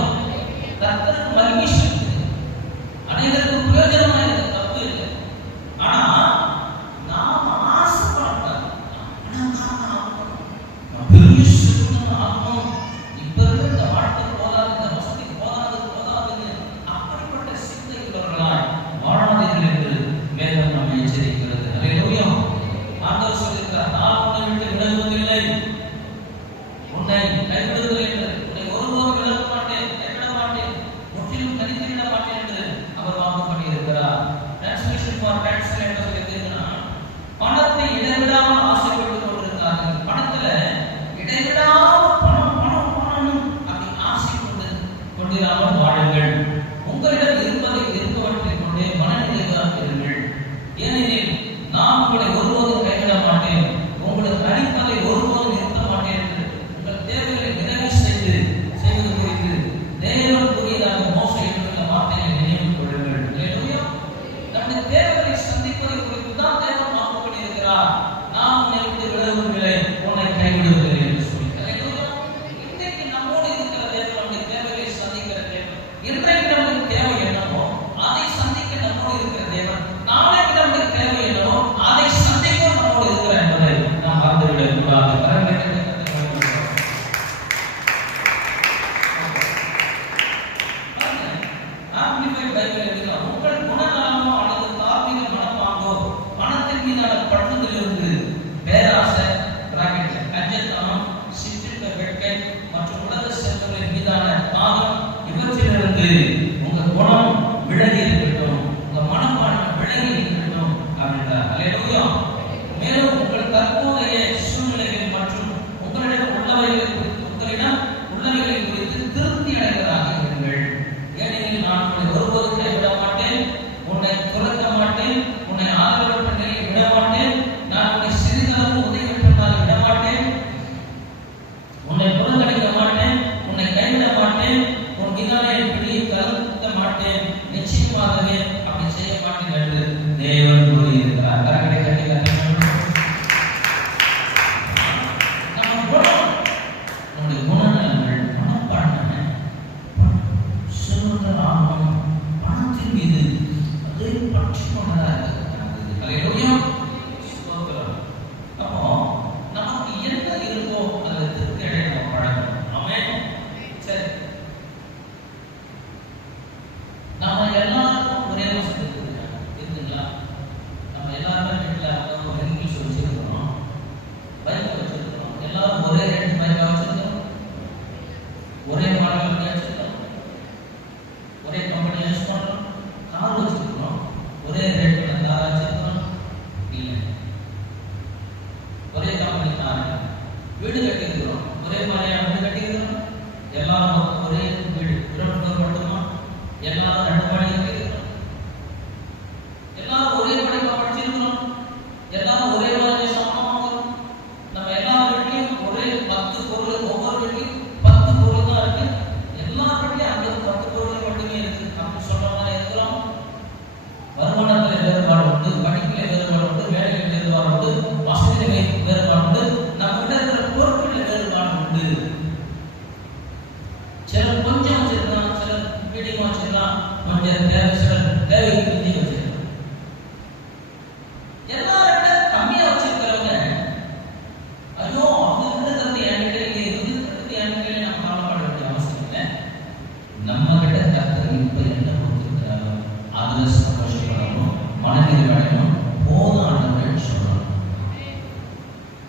கர்த்தருக்கு மகிமை இருக்குது, அனைவருக்கும் பிரயோஜனமா இருக்கு, தப்பு இல்லை. ஆனா நாம ஆசைப்படக்கூடாது. பெரிய செல்வந்தன் ஆகணும், இப்ப இருக்க இந்த வாழ்க்கை போதாது, இந்த வசதி போதாதுன்னு அப்படிப்பட்ட சிந்தை உள்ளவர்களாய் வாழாதீர்கள் என்று வேதம் நம்மை எச்சரிக்கிறது. அல்லேலூயா. ஆண்டவர் சொல்லியிருக்கிறார், நான் உன்னை விட்டு விலகுவதில்லை, உன்னை கைவிடுவதில்லை என்று, உன்னை ஒருபோதும் விலக மாட்டேன், கைவிட மாட்டேன், முற்றிலும் தனித்து விட மாட்டேன் என்று அவர் வாக்கு பண்ணியிருக்கிறார். டிரான்ஸ்லேஷன் ஃபார் டிரான்ஸ்லேட் என்ன சொல்லியிருக்குன்னா, பணத்தை இடைவிடாமல் ஆசைப்பட்டு கொண்டிருந்தார்கள். பணத்துல இடைவிடாமல் பணம் அப்படி ஆசை கொண்டிராமல் வாழுங்கள். உங்களிடம் இருப்பவற்றை கொண்டே மனநிறைவாக இருங்கள். ஏனெனில் நான் உங்களை ஒருபோதும் கைவிட மாட்டேன், உங்களுக்கு அளிப்பதை ஒருபோதும் நிறுத்த மாட்டேன் என்று உங்கள் தேவைகளை நிறைவு செய்வது குறித்து தேவன் கூறியதாக இன்றைக்கு நமக்கு தேவை என்னவோ அதை சந்திக்க நம்மோடு இருக்கிற தேவன், நாளைக்கு நமக்கு தேவை என்னவோ அதை சந்திக்க நம்மோடு இருக்கிற என்பதை நாம் மறந்துவிடக் கூடாது. உங்கள் குணநலமோ அல்லது தார்மீக மனப்பாங்கோ, பணத்தின் மீதான பற்றுதலிருந்து பேராசை, கஞ்சத்தனம், சிற்றின்ப வேட்கை மற்றும் உலக செல்வங்களின் மீதான தாகம், இவற்றிலிருந்து உங்க குணம் விலகி இருக்கட்டும், உங்க மனப்பான்மை விலகி இருக்கட்டும் அப்படின்றார். அல்லேலூயா. மேலும் உங்கள் தற்போதைய சூழ்நிலைகள் மற்றும் உங்களிடம் உள்ளவைகளை குறித்து திருப்தி அடைவதாக இருங்கள். ஏனெனில் நான் உங்களை ஒருபோதும் கைவிட மாட்டேன், உன்னை துறக்க மாட்டேன், உன்னை ஆதரவற்ற நிலையில் விட மாட்டேன், நான் உன்னை சிறிதளவு உதவியற்றவனாக விட மாட்டேன், உன்னை புறக்கணிக்க மாட்டேன், உன்னை கைவிட மாட்டேன், உன் நிதானை பிடியை தளர்த்த மாட்டேன், நிச்சயமாகவே அப்படி செய்ய மாட்டேன் என்று தேவன் கூறியிருக்கிறார். கரங்களை கட்டி நம்முடைய குணநலங்கள், மனப்பான்மை, சிறந்த ஆர்வம், பணத்தின் மீது அதை பற்றி கொண்டதாக இருக்கிறது. அப்போ நமக்கு என்ன இருக்கோ அதை திருப்தி அடைய நம்ம பழகணும். ஆமென். சரி, நம்ம எல்லாருக்கும் ஒரே வசதி இருக்குங்களா? நம்ம எல்லாருமே வீட்டில் ஒரு இங்கிலீஷ் வச்சிருக்கிறோம், பைக் வச்சிருக்கிறோம், எல்லாரும் ஒரே ரெண்டு பைக்கை வச்சிருக்கிறோம், ஒரே மாடல் வச்சிருக்கிறோம், ஒரே கம்பெனி யூஸ் பண்றோம், கார் வச்சிருக்கிறோம், ஒரே ரேட்ல கார் வச்சிருக்கிறோம், இல்ல ஒரே கம்பெனி கார். வீடு கட்டியிருக்கிறோம், ஒரே மாதிரியான வீடு கட்டியிருக்கிறோம், எல்லாரும் ஒரே வீடு, இரண்டு மட்டுமா? எல்லாரும் ரெண்டு மாடி கட்டியிருக்கிறோம், எல்லாரும் ஒரே படிப்பா படிச்சிருக்கிறோம், எல்லாரும் ஒரே மாதிரி சம்பளம் வாங்குறோம். நம்ம எல்லா வீட்லயும் ஒரே 10 பொருள், ஒவ்வொரு வீட்லயும் 10 பொருள் தான் இருக்கு. எல்லா வீட்லயும் அந்த 10 பொருள் மட்டுமே இருக்கு அப்படின்னு சொல்ற மாதிரி இருக்கிறோம். வருமானத்தில் வேறுபாடு உண்டு, படிப்பில் வேறுபாடு உண்டு, வேலையில் வேறுபாடு உண்டு, வசதியில் வேறுபாடு உண்டு, நம்ம கிட்ட இருக்கிற பொருட்களில் வேறுபாடு உண்டு. சிலர் கொஞ்சம் வச்சிருக்கலாம், சிலர் மீடியமா வச்சிருக்கலாம், கொஞ்சம் தேவை, சிலர் தேவைக்கு மிஞ்சி வச்சிருக்கலாம். எல்லார்கிட்ட கம்மியா வச்சிருக்கிறவங்க, ஐயோ அவங்க இருக்கிறது என்கிட்ட இல்லை, இருக்கிறது என்கிட்ட, நம்ம கவலைப்பட வேண்டிய அவசியம் இல்லை. நம்ம கிட்ட கர்த்தர் இப்ப என்ன கொடுத்திருக்கிறாரோ அதுல சந்தோஷப்படணும், மனதில் அடையணும், போதும் ஆண்டவரே சொல்லணும்.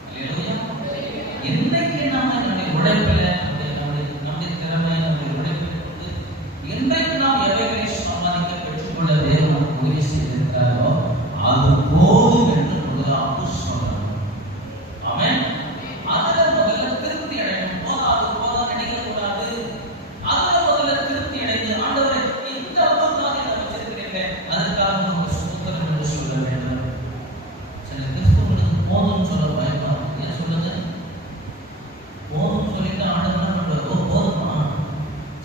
அல்லேலூயா. இன்னைக்கு நம்ம நம்முடைய உழைப்பில், நம்முடைய திறமை, நம்முடைய உழைப்பில் இன்றைக்கு நாம் எவைகளை சம்பாதிக்க பெற்றுக்கொள்ள தேவன் நமக்கு உதவி செய்திருக்கிறாரோ அது போதும் என்று முதலாவது சொல்லணும். ஆமென். அதுல முதல்ல திருப்தி அடையணும். போதாது போதும் நினைக்க கூடாது. அதுல முதல்ல திருப்தி அடைந்து, ஆண்டவரே இந்த பொருளாக நான் வச்சிருக்கிறேன், அதுக்காக உங்களுக்கு சுத்தம் என்று சொல்ல வேண்டும். சில கிறிஸ்துவங்களுக்கு போதும் சொல்ல பயப்படும். ஏன் சொல்லுங்க? போதும் சொல்லிட்டு ஆண்டவர் என்ன பண்றாரு? போதுமா?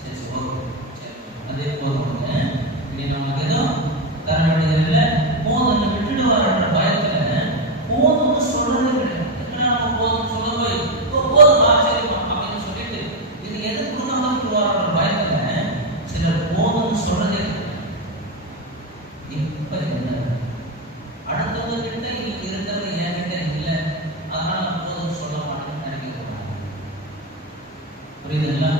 சரி போதும், சரி அதே போதும், இனி நமக்கு எதுவும் தர வேண்டியதில்லை, போதும் விட்டுடுவார் என்ற பயத்துல போதும்னு சொல்றது கிடையாது. நம்ம போதும் சொல்ல போய் போதும் ஆச்சரியமா அப்படின்னு சொல்லிட்டு இது எது கொடுக்காம விட்டுடுவார் பயத்துல சிலர் போதும்னு சொல்றதே. இப்ப என்ன அடுத்தவங்க கிட்ட இருக்கிறது என்கிட்ட இல்லை, அதனால நான் போதும் சொல்ல மாட்டேன்னு நினைக்கிறேன். புரியுதுங்களா?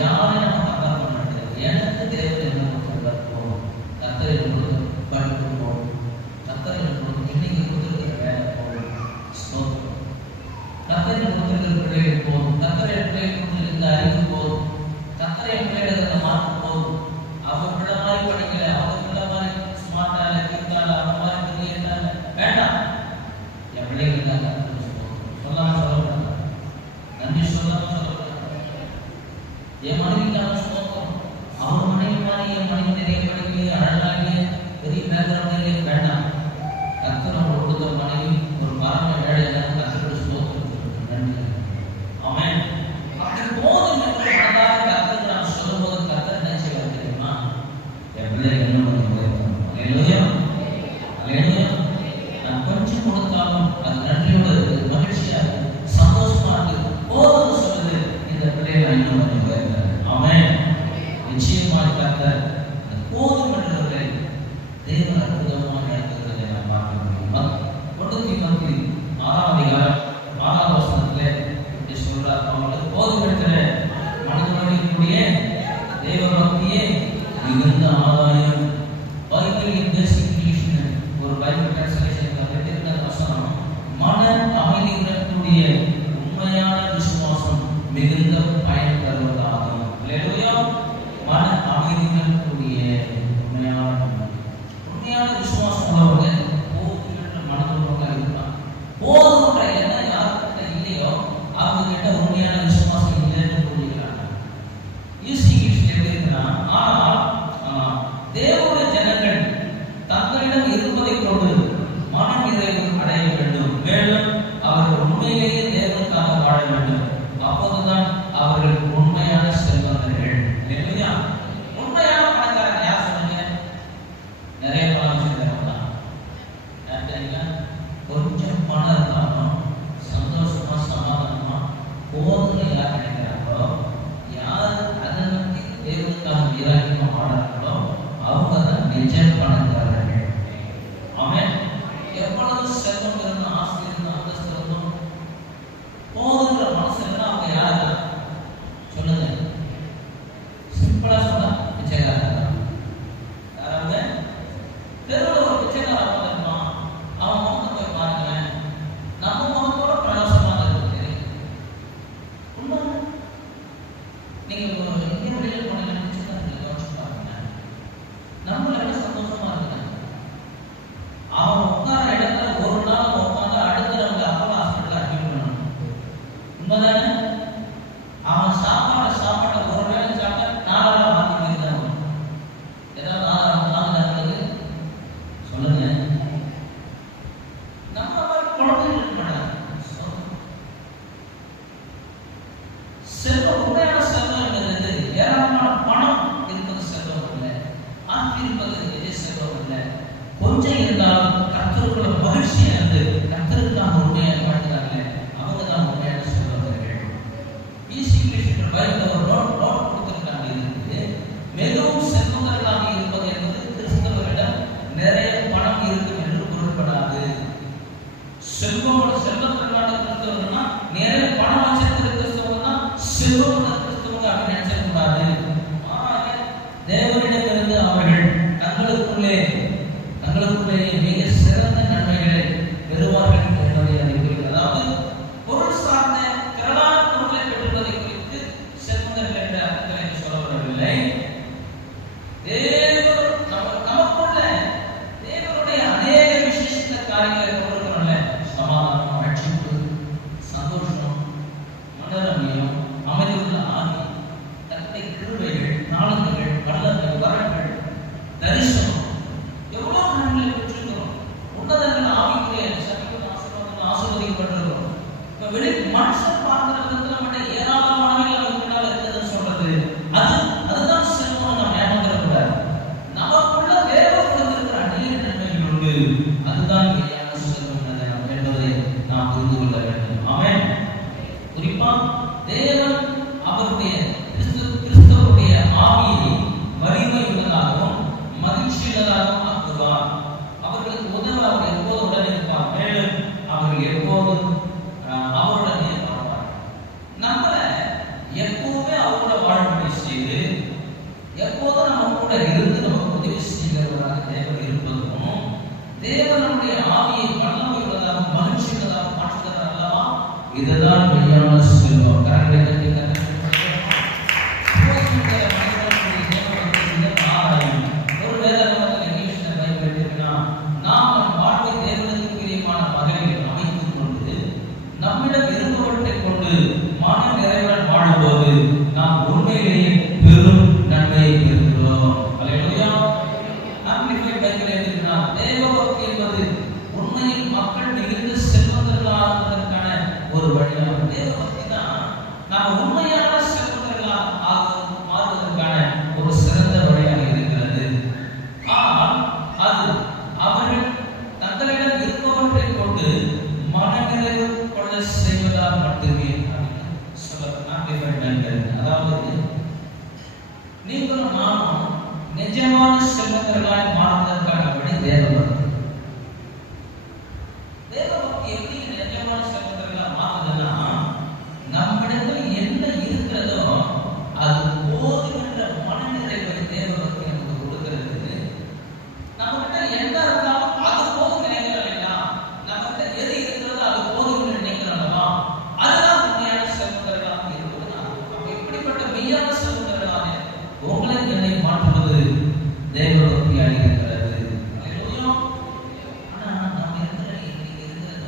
யாரையும் நம்ம கம்பேர் பண்ண முடியாது. எனக்கு தேவை என்ன கொடுத்துருக்காரு போதும், கர்த்தரை கொடுத்து படிப்பு போதும், கர்த்தரை கொடுத்து இன்னைக்கு கொடுத்துருக்கிற வேலை போதும், ஸ்தோத்திரம், கர்த்தரை கொடுத்துருக்கிற பிள்ளைகள் போதும், கர்த்தரை பிள்ளைகள் கொடுத்துருக்கிற அறிவு போதும், கர்த்தரை பிள்ளைகளுக்கு மார்க் போதும், அவங்க பிள்ளை மாதிரி படிக்கல, அவங்க பிள்ளை மாதிரி ஸ்மார்ட்டா இல்லை, கிட்டால, அந்த மாதிரி பிரில்லியண்டா இல்லை, வேண்டாம். என் பிள்ளைகளுக்காக சொல்லாம சொல்லக்கூடாது, நன்றி சொல்லாம சொல்லக்கூடாது. என் மனைவிக்காக ஸ்தோத்திரம், அவங்க மனைவி மாதிரி என் மனைவி நிறைய படிக்கலையே, அழகாகலையே, பெரிய பேக்ரவுண்ட்லேயே, வேண்டாம். கர்த்தர் அவங்க கொடுத்த மனைவி ஒரு பரம ஏழையான கர்த்தரோட ஸ்தோத்திரம் நன்றி. ஆமென். அப்படி போதும் என்ற கர்த்தர் போதும் என்றவர்களை தேவன் அற்புதமாக நடத்துகிறதை நாம் பார்க்க முடியும். 1 தீமோத்தேயு 6ஆம் அதிகாரம் 6ஆம் வசனத்திலே இப்படி சொல்றார், அவங்களுக்கு போதும் என்கிற மனதோடு கூடிய தேவ பக்தியே மிகுந்த ஆதாயம். பைபிள் இன்வெஸ்டிகேஷன் ஒரு பைபிள் டிரான்ஸ்லேஷன்ல இருக்கிற வசனம், மன அமைதியுடன் கூடிய உண்மையான விசுவாசம் மிகுந்த பயன் தருவதாகும். அல்லேலூயா. மன அமைதியுடன் கூடிய உண்மையான விசுவாசம் உள்ளவங்க போதும் என்ற மனதோடு இருப்பாங்க. போதும் எண்ணம் யாருக்கிட்ட இல்லையோ அவங்க கிட்ட உண்மையான விசுவாசம் இல்லைன்னு புரிஞ்சுக்கிறாங்க. எப்படி இருக்குன்னா, ஆனால் தேவனுடைய ஜனங்கள் தங்களிடம் இருப்பதை கொண்டு மன நிறைவு அடைய வேண்டும், மேலும் அவர்கள் உண்மையிலேயே தேவனுக்காக வாழ வேண்டும். அப்போதுதான் அவர்கள் உண்மையான செல்வந்தர்கள். இல்லையா? உண்மையான பணக்காரன் யார் சொல்லுங்க? நிறைய பணம் வச்சிருக்கிறவங்க தான். கொஞ்சம் பணம் இருந்தாலும் சந்தோஷமா சமாதானமா போதுன்னு யார் நினைக்கிறாங்களோ, யார் அதை நம்பி தேவனுக்காக வீராக்கியமா வாழறாங்களோ அவங்க தான் நிஜ பணக்காரர்கள். அவன் எவ்வளவு செல்வம் இருந்தும் ஆசை இருந்தும் அந்தஸ்து இருந்தும் போதுன்ற மனசு இருந்தா அவங்க யாரு சொல்லுங்க? சிம்பிளா சொன்னா பிச்சைக்காரன் தான். யாராவது தெருவில் ஒரு பிச்சைக்காரன் இருப்பான், அவன் முகத்தை போய் பாருங்களேன், நம்ம முகத்தோட பிரகாசமா இருக்கு. உண்மை. நீங்க எங்கேயும் வெளியில் போனீங்கன்னு யோசிச்சு பாருங்க, நம்மள என்ன சந்தோஷமா இருக்குங்க. அவன் உட்கார இடத்துல ஒரு நாள் உட்காந்து அடுத்தவங்க அப்பா ஹாஸ்பிட்டல் அட்மிட் பண்ணணும். உண்மைதானே? அவன் சாப்பாட்டை ஒரு வேளை சாப்பிட்டா 4 நாள் மாற்றி போயிருந்தாங்க. ஏதாவது ஆகுது சொல்லுங்க. நம்ம மாதிரி குழந்தைகள் இருக்க மாட்டாங்க. செல்வம், உண்மையான செல்வம் என்பது ஏராளமான பணம் இருப்பது செல்வம் இல்லை, ஆட்சி இருப்பது எதே செல்வம் இல்லை. கொஞ்சம் இருந்தாலும் கர்த்தருக்குள்ள மகிழ்ச்சி இருந்து கர்த்தருக்காக உண்மையாக வாழ்கிறார்கள், அவங்க தான் உண்மையான செல்வந்தர்கள். பைபிள் ஒரு நோட் கொடுத்திருக்காங்க. இருக்கு மிகவும் செல்வந்தர்களாக இருப்பது என்பது கிறிஸ்தவர்களிடம் நிறைய பணம் இருக்கும் என்று பொருள்படாது. செல்வந்தர்களான கிறிஸ்தவர்கள்னா நிறைய பணம் வச்சிருக்கிற கிறிஸ்தவர்கள் தான் செல்வந்த கிறிஸ்தவங்க அப்படின்னு நினைச்சிடக்கூடாது. தேவனிடமிருந்து அவர்கள் தங்களுக்குள்ளேயே மிக சிறந்த நன்மைகளை பெறுவார்கள் என்பதை அதை குறிக்கிறது. அதாவது பொருள் சார்ந்த திரளான பொருளை பெற்றுள்ளதை குறித்து செல்வந்தர்கள் என்ற அர்த்தத்தை சொல்லப்படவில்லை. நமக்குள்ள தேவனுடைய அநேக விசேஷித்த காரியங்களை கொண்டிருக்கிறோம்ல, சமாதானம், ரட்சிப்பு, சந்தோஷம், மனரமியம், அமைதியுள்ள ஆவி, தத்தை கிருபைகள், நாளங்கள், வல்லங்கள், வரங்கள், தரிசனம், எவ்வளவு நன்மைகளை பெற்றிருக்கிறோம். உன்னதங்கள் ஆவிக்குரிய ஆசீர்வதிக்கப்பட்டிருக்கிறோம். இப்ப வெளி மனுஷன் பார்க்கிற விதத்துல மட்டும் ஏராளமானவைகள் நமக்கு முன்னால் இருக்குதுன்னு சொல்றது, அதுதான் செல்வம். நாம் ஏமாந்துடக்கூடாது. நமக்குள்ள தேவன் கொடுத்திருக்கிற அநேக நன்மைகள் உண்டு, அதுதான் நிலையான செல்வம் என்பதை நாம் புரிந்து கொள்ள வேண்டும். ஆமென். குறிப்பா தேவன் அவருடைய கிறிஸ்தவருடைய ஆவியை வலிமை உள்ளதாகவும் மகிழ்ச்சியுள்ளதாகவும் ஆக்குவார். அவர்களுக்கு உதவ அவர் எப்போதும் உடனே இருப்பார், மேலும் அவர்கள் எப்போதும் அவருடனே வாழ்வார். நம்மள எப்போதுமே அவரோட வாழ்க்கை செய்து எப்போதும் நம்ம கூட இருந்து நமக்கு உதவி செய்கிறவராக தேவன் இருப்பதும், தேவனுடைய ஆவியை வல்லமை உள்ளதாகவும் மகிழ்ச்சி உள்ளதாகவும் மாற்றுகிறார் அல்லவா? இதுதான் மெய்யான செல்வம். ஒரு வேதாகமத்தில் இங்கிலீஷ்ல பைபிள் எடுத்துக்கினா, நாம் நம் வாழ்வை தேவனுக்கு பிரியமான வகையில் அமைத்துக் கொண்டு நம்மிடம் இருப்பவற்றை கொண்டு மன நிறைவுடன் வாழும்போது நாம் உண்மையிலேயே பெரும் நன்மையை பெறுகிறோம். அல்லேலூயா. ஆம்பிளிஃபைட் பைபிள் எடுத்துக்கினா, தேவபக்தி என்பது உண்மையில் மக்கள் மிகுந்த செல்வந்தர்களாக ஆகுவதற்கான ஒரு வழியாகும். தேவபக்தி தான் நாம் உண்மை நிஜமான செல்வந்தர்களாய் மாறுவதற்கான வழி தேவபக்தி. தேவபக்தி எப்படி நிஜமான செல்வந்தர்களாக மாறுதுன்னா, நம்மிடத்தில் என்ன இருக்கிறதோ அது போதுகின்ற மனநிறைவை தேவபக்தி நமக்கு கொடுக்கிறது. நம்மகிட்ட என்ன இருந்தாலும் அது போதும் நினைக்கிறோம். நம்மகிட்ட எது இருக்கிறதோ அது போதும் நினைக்கிறோம்மா, அதுதான் உண்மையான செல்வந்தர்களாக இருப்பதுதான். அப்ப இப்படிப்பட்ட மெய்யான செல்வந்தர்களான உங்களை என்னை மாற்றுவது தேவபக்தியாக இருக்கிறது. ஆனா நம்ம இருக்கிறது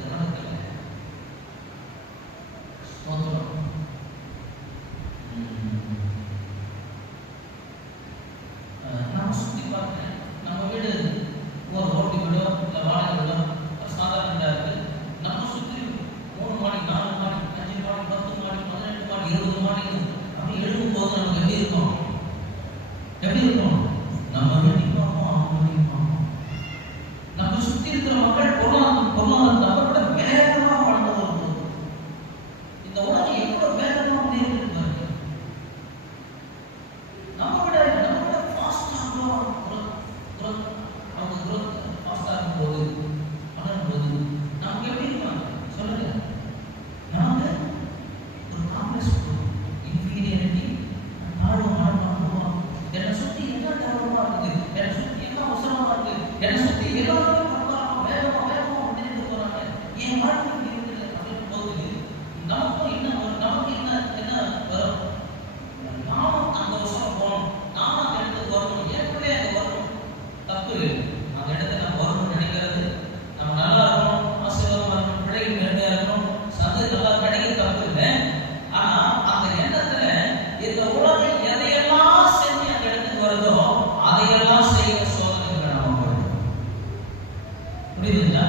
உலகத்தில் நான் சுத்தி பார்த்தேன். நம்ம வீடு ஒரு ரோட்டி வீடோ இல்லை வாடகை வீடோ சாதாரண இருக்கு. நம்ம சுற்றி 3 மாடி 4 மாடி 5 மாடி 10 மாடி 18 மாடி 20 மாடி அப்படி எழுதும்போது நமக்கு எப்படி இருக்கும்? நம்ம வேண்டிப்பாமோ அவங்க வேண்டிப்பாமோ. நம்ம சுற்றி இருக்கிற மக்கள் பொருளாதாரத்தை விட வேகமாக வளர்ந்து வருது. இந்த உலகம் எவ்வளவு வேகமாக முன்னேறிட்டு இருக்கு. நம்ம விட ஃபாஸ்டா அவங்க growth ஃபாஸ்டா இருக்கும்போது வளரும்போது நமக்கு எப்படி இருக்காங்க சொல்லுங்க. நாம ஒரு காம்ப்ளெக்ஸ் இன்ஃபீரியாரிட்டி தாழ்வு மனப்பான்மை. என்னை சுத்தி என்ன கௌரவமா இருக்குது, என்னை சுத்தி என்ன அவசரமா இருக்கு, என்னை சுத்தி எல்லாரும் வேகமா முன்னேறிட்டு போறாங்க, என் வாழ்க்கை இருக்குது அப்படின்னு போது நமக்கு என்ன வரும்? நானும் அந்த அவசரம் போகணும், நானும் அந்த இடத்துக்கு வரணும், எப்படி அங்கே வரணும்? தப்பு. அந்த இடத்துல நம்ம வரணும்னு நினைக்கிறது, நம்ம நல்லா இருக்கணும், ஆசீர்வாதமா இருக்கணும், பிள்ளைகள் மேன்மையா இருக்கணும், சந்தை நல்லா கிடைக்க தப்பு இல்லை. ஆனா அந்த எண்ணத்துல இந்த உலகம் எதையெல்லாம் செஞ்சு அந்த இடத்துக்கு வருதோ அதையெல்லாம் செய்ய சோதனைகளை நாம போயிடும். புரியுதுங்களா?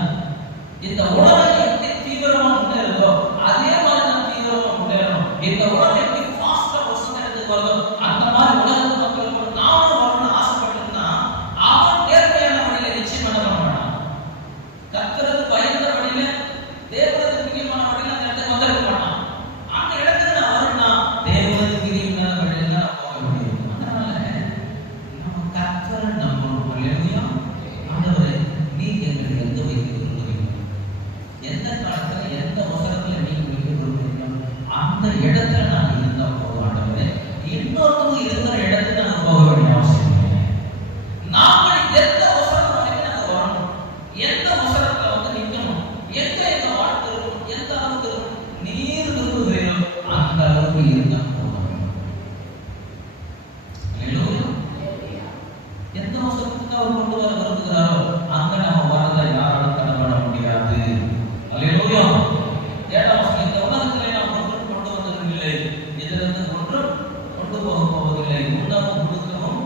இந்த உலகம் எப்படி தீவிரமா முன்னேறுதோ அதே மாதிரி நான் தீவிரமா முன்னேறணும். இந்த உலகம் எப்படி ஃபாஸ்டா பர்சன் எடுத்து வருதோ அந்த மாதிரி உலகத்து மக்களுக்கு நானும் வரணும்னு ஆசைப்பட்டிருந்தா அவன் நேர்மையான வழியில நிச்சயம் பண்ண மாட்டான். கர்த்தருக்கு பயந்த வழியில, தேவனுக்கு பிரியமான வழியில அந்த இடத்துக்கு வந்திருக்க மாட்டான். அந்த இடத்துக்கு நான் வரணும்னா தேவனுக்கு பிரியமான வழியில நான் போக முடியும். அதனால நம்ம கர்த்தரை நம்பணும். அல்லேலூயா. ஆண்டவரே, நீங்க எங்களுக்கு எந்த வைக்க விரும்புகிறீங்க, எந்த காலத்துல எந்த அவசரத்துல நீங்க வைக்க விரும்புகிறீங்களோ அந்த இடத்துல நான் இருந்தா போதும். ஆண்டவரே, இன்னொருத்தவங்க இருக்கிற இடத்துல நான் போக வேண்டிய அவசியம் இல்லை. நாம எந்த அவசரத்துல நாங்க வரணும், எந்த அவசரத்துல நிற்கணும், எந்த வாழ்க்கை இருக்கணும், எந்த அளவுக்கு இருக்கணும், நீர் விரும்புகிறீர்களோ அந்த அளவுக்கு இருந்தா போதும். அல்லேலூயா. எந்த அவசரத்துக்கு அவர் கொண்டு வர விரும்புகிறாரோ அங்க நாம வரதை யாராலும் தடை முடியாது. அல்லேலூயா. 7ஆம் வசனம், இந்த உலகத்திலே நாம் ஒன்றும் கொண்டு வந்ததில்லை, இதிலிருந்து ஒன்றும் கொண்டு போக போவதில்லை, உண்ணவும் கொடுக்கவும்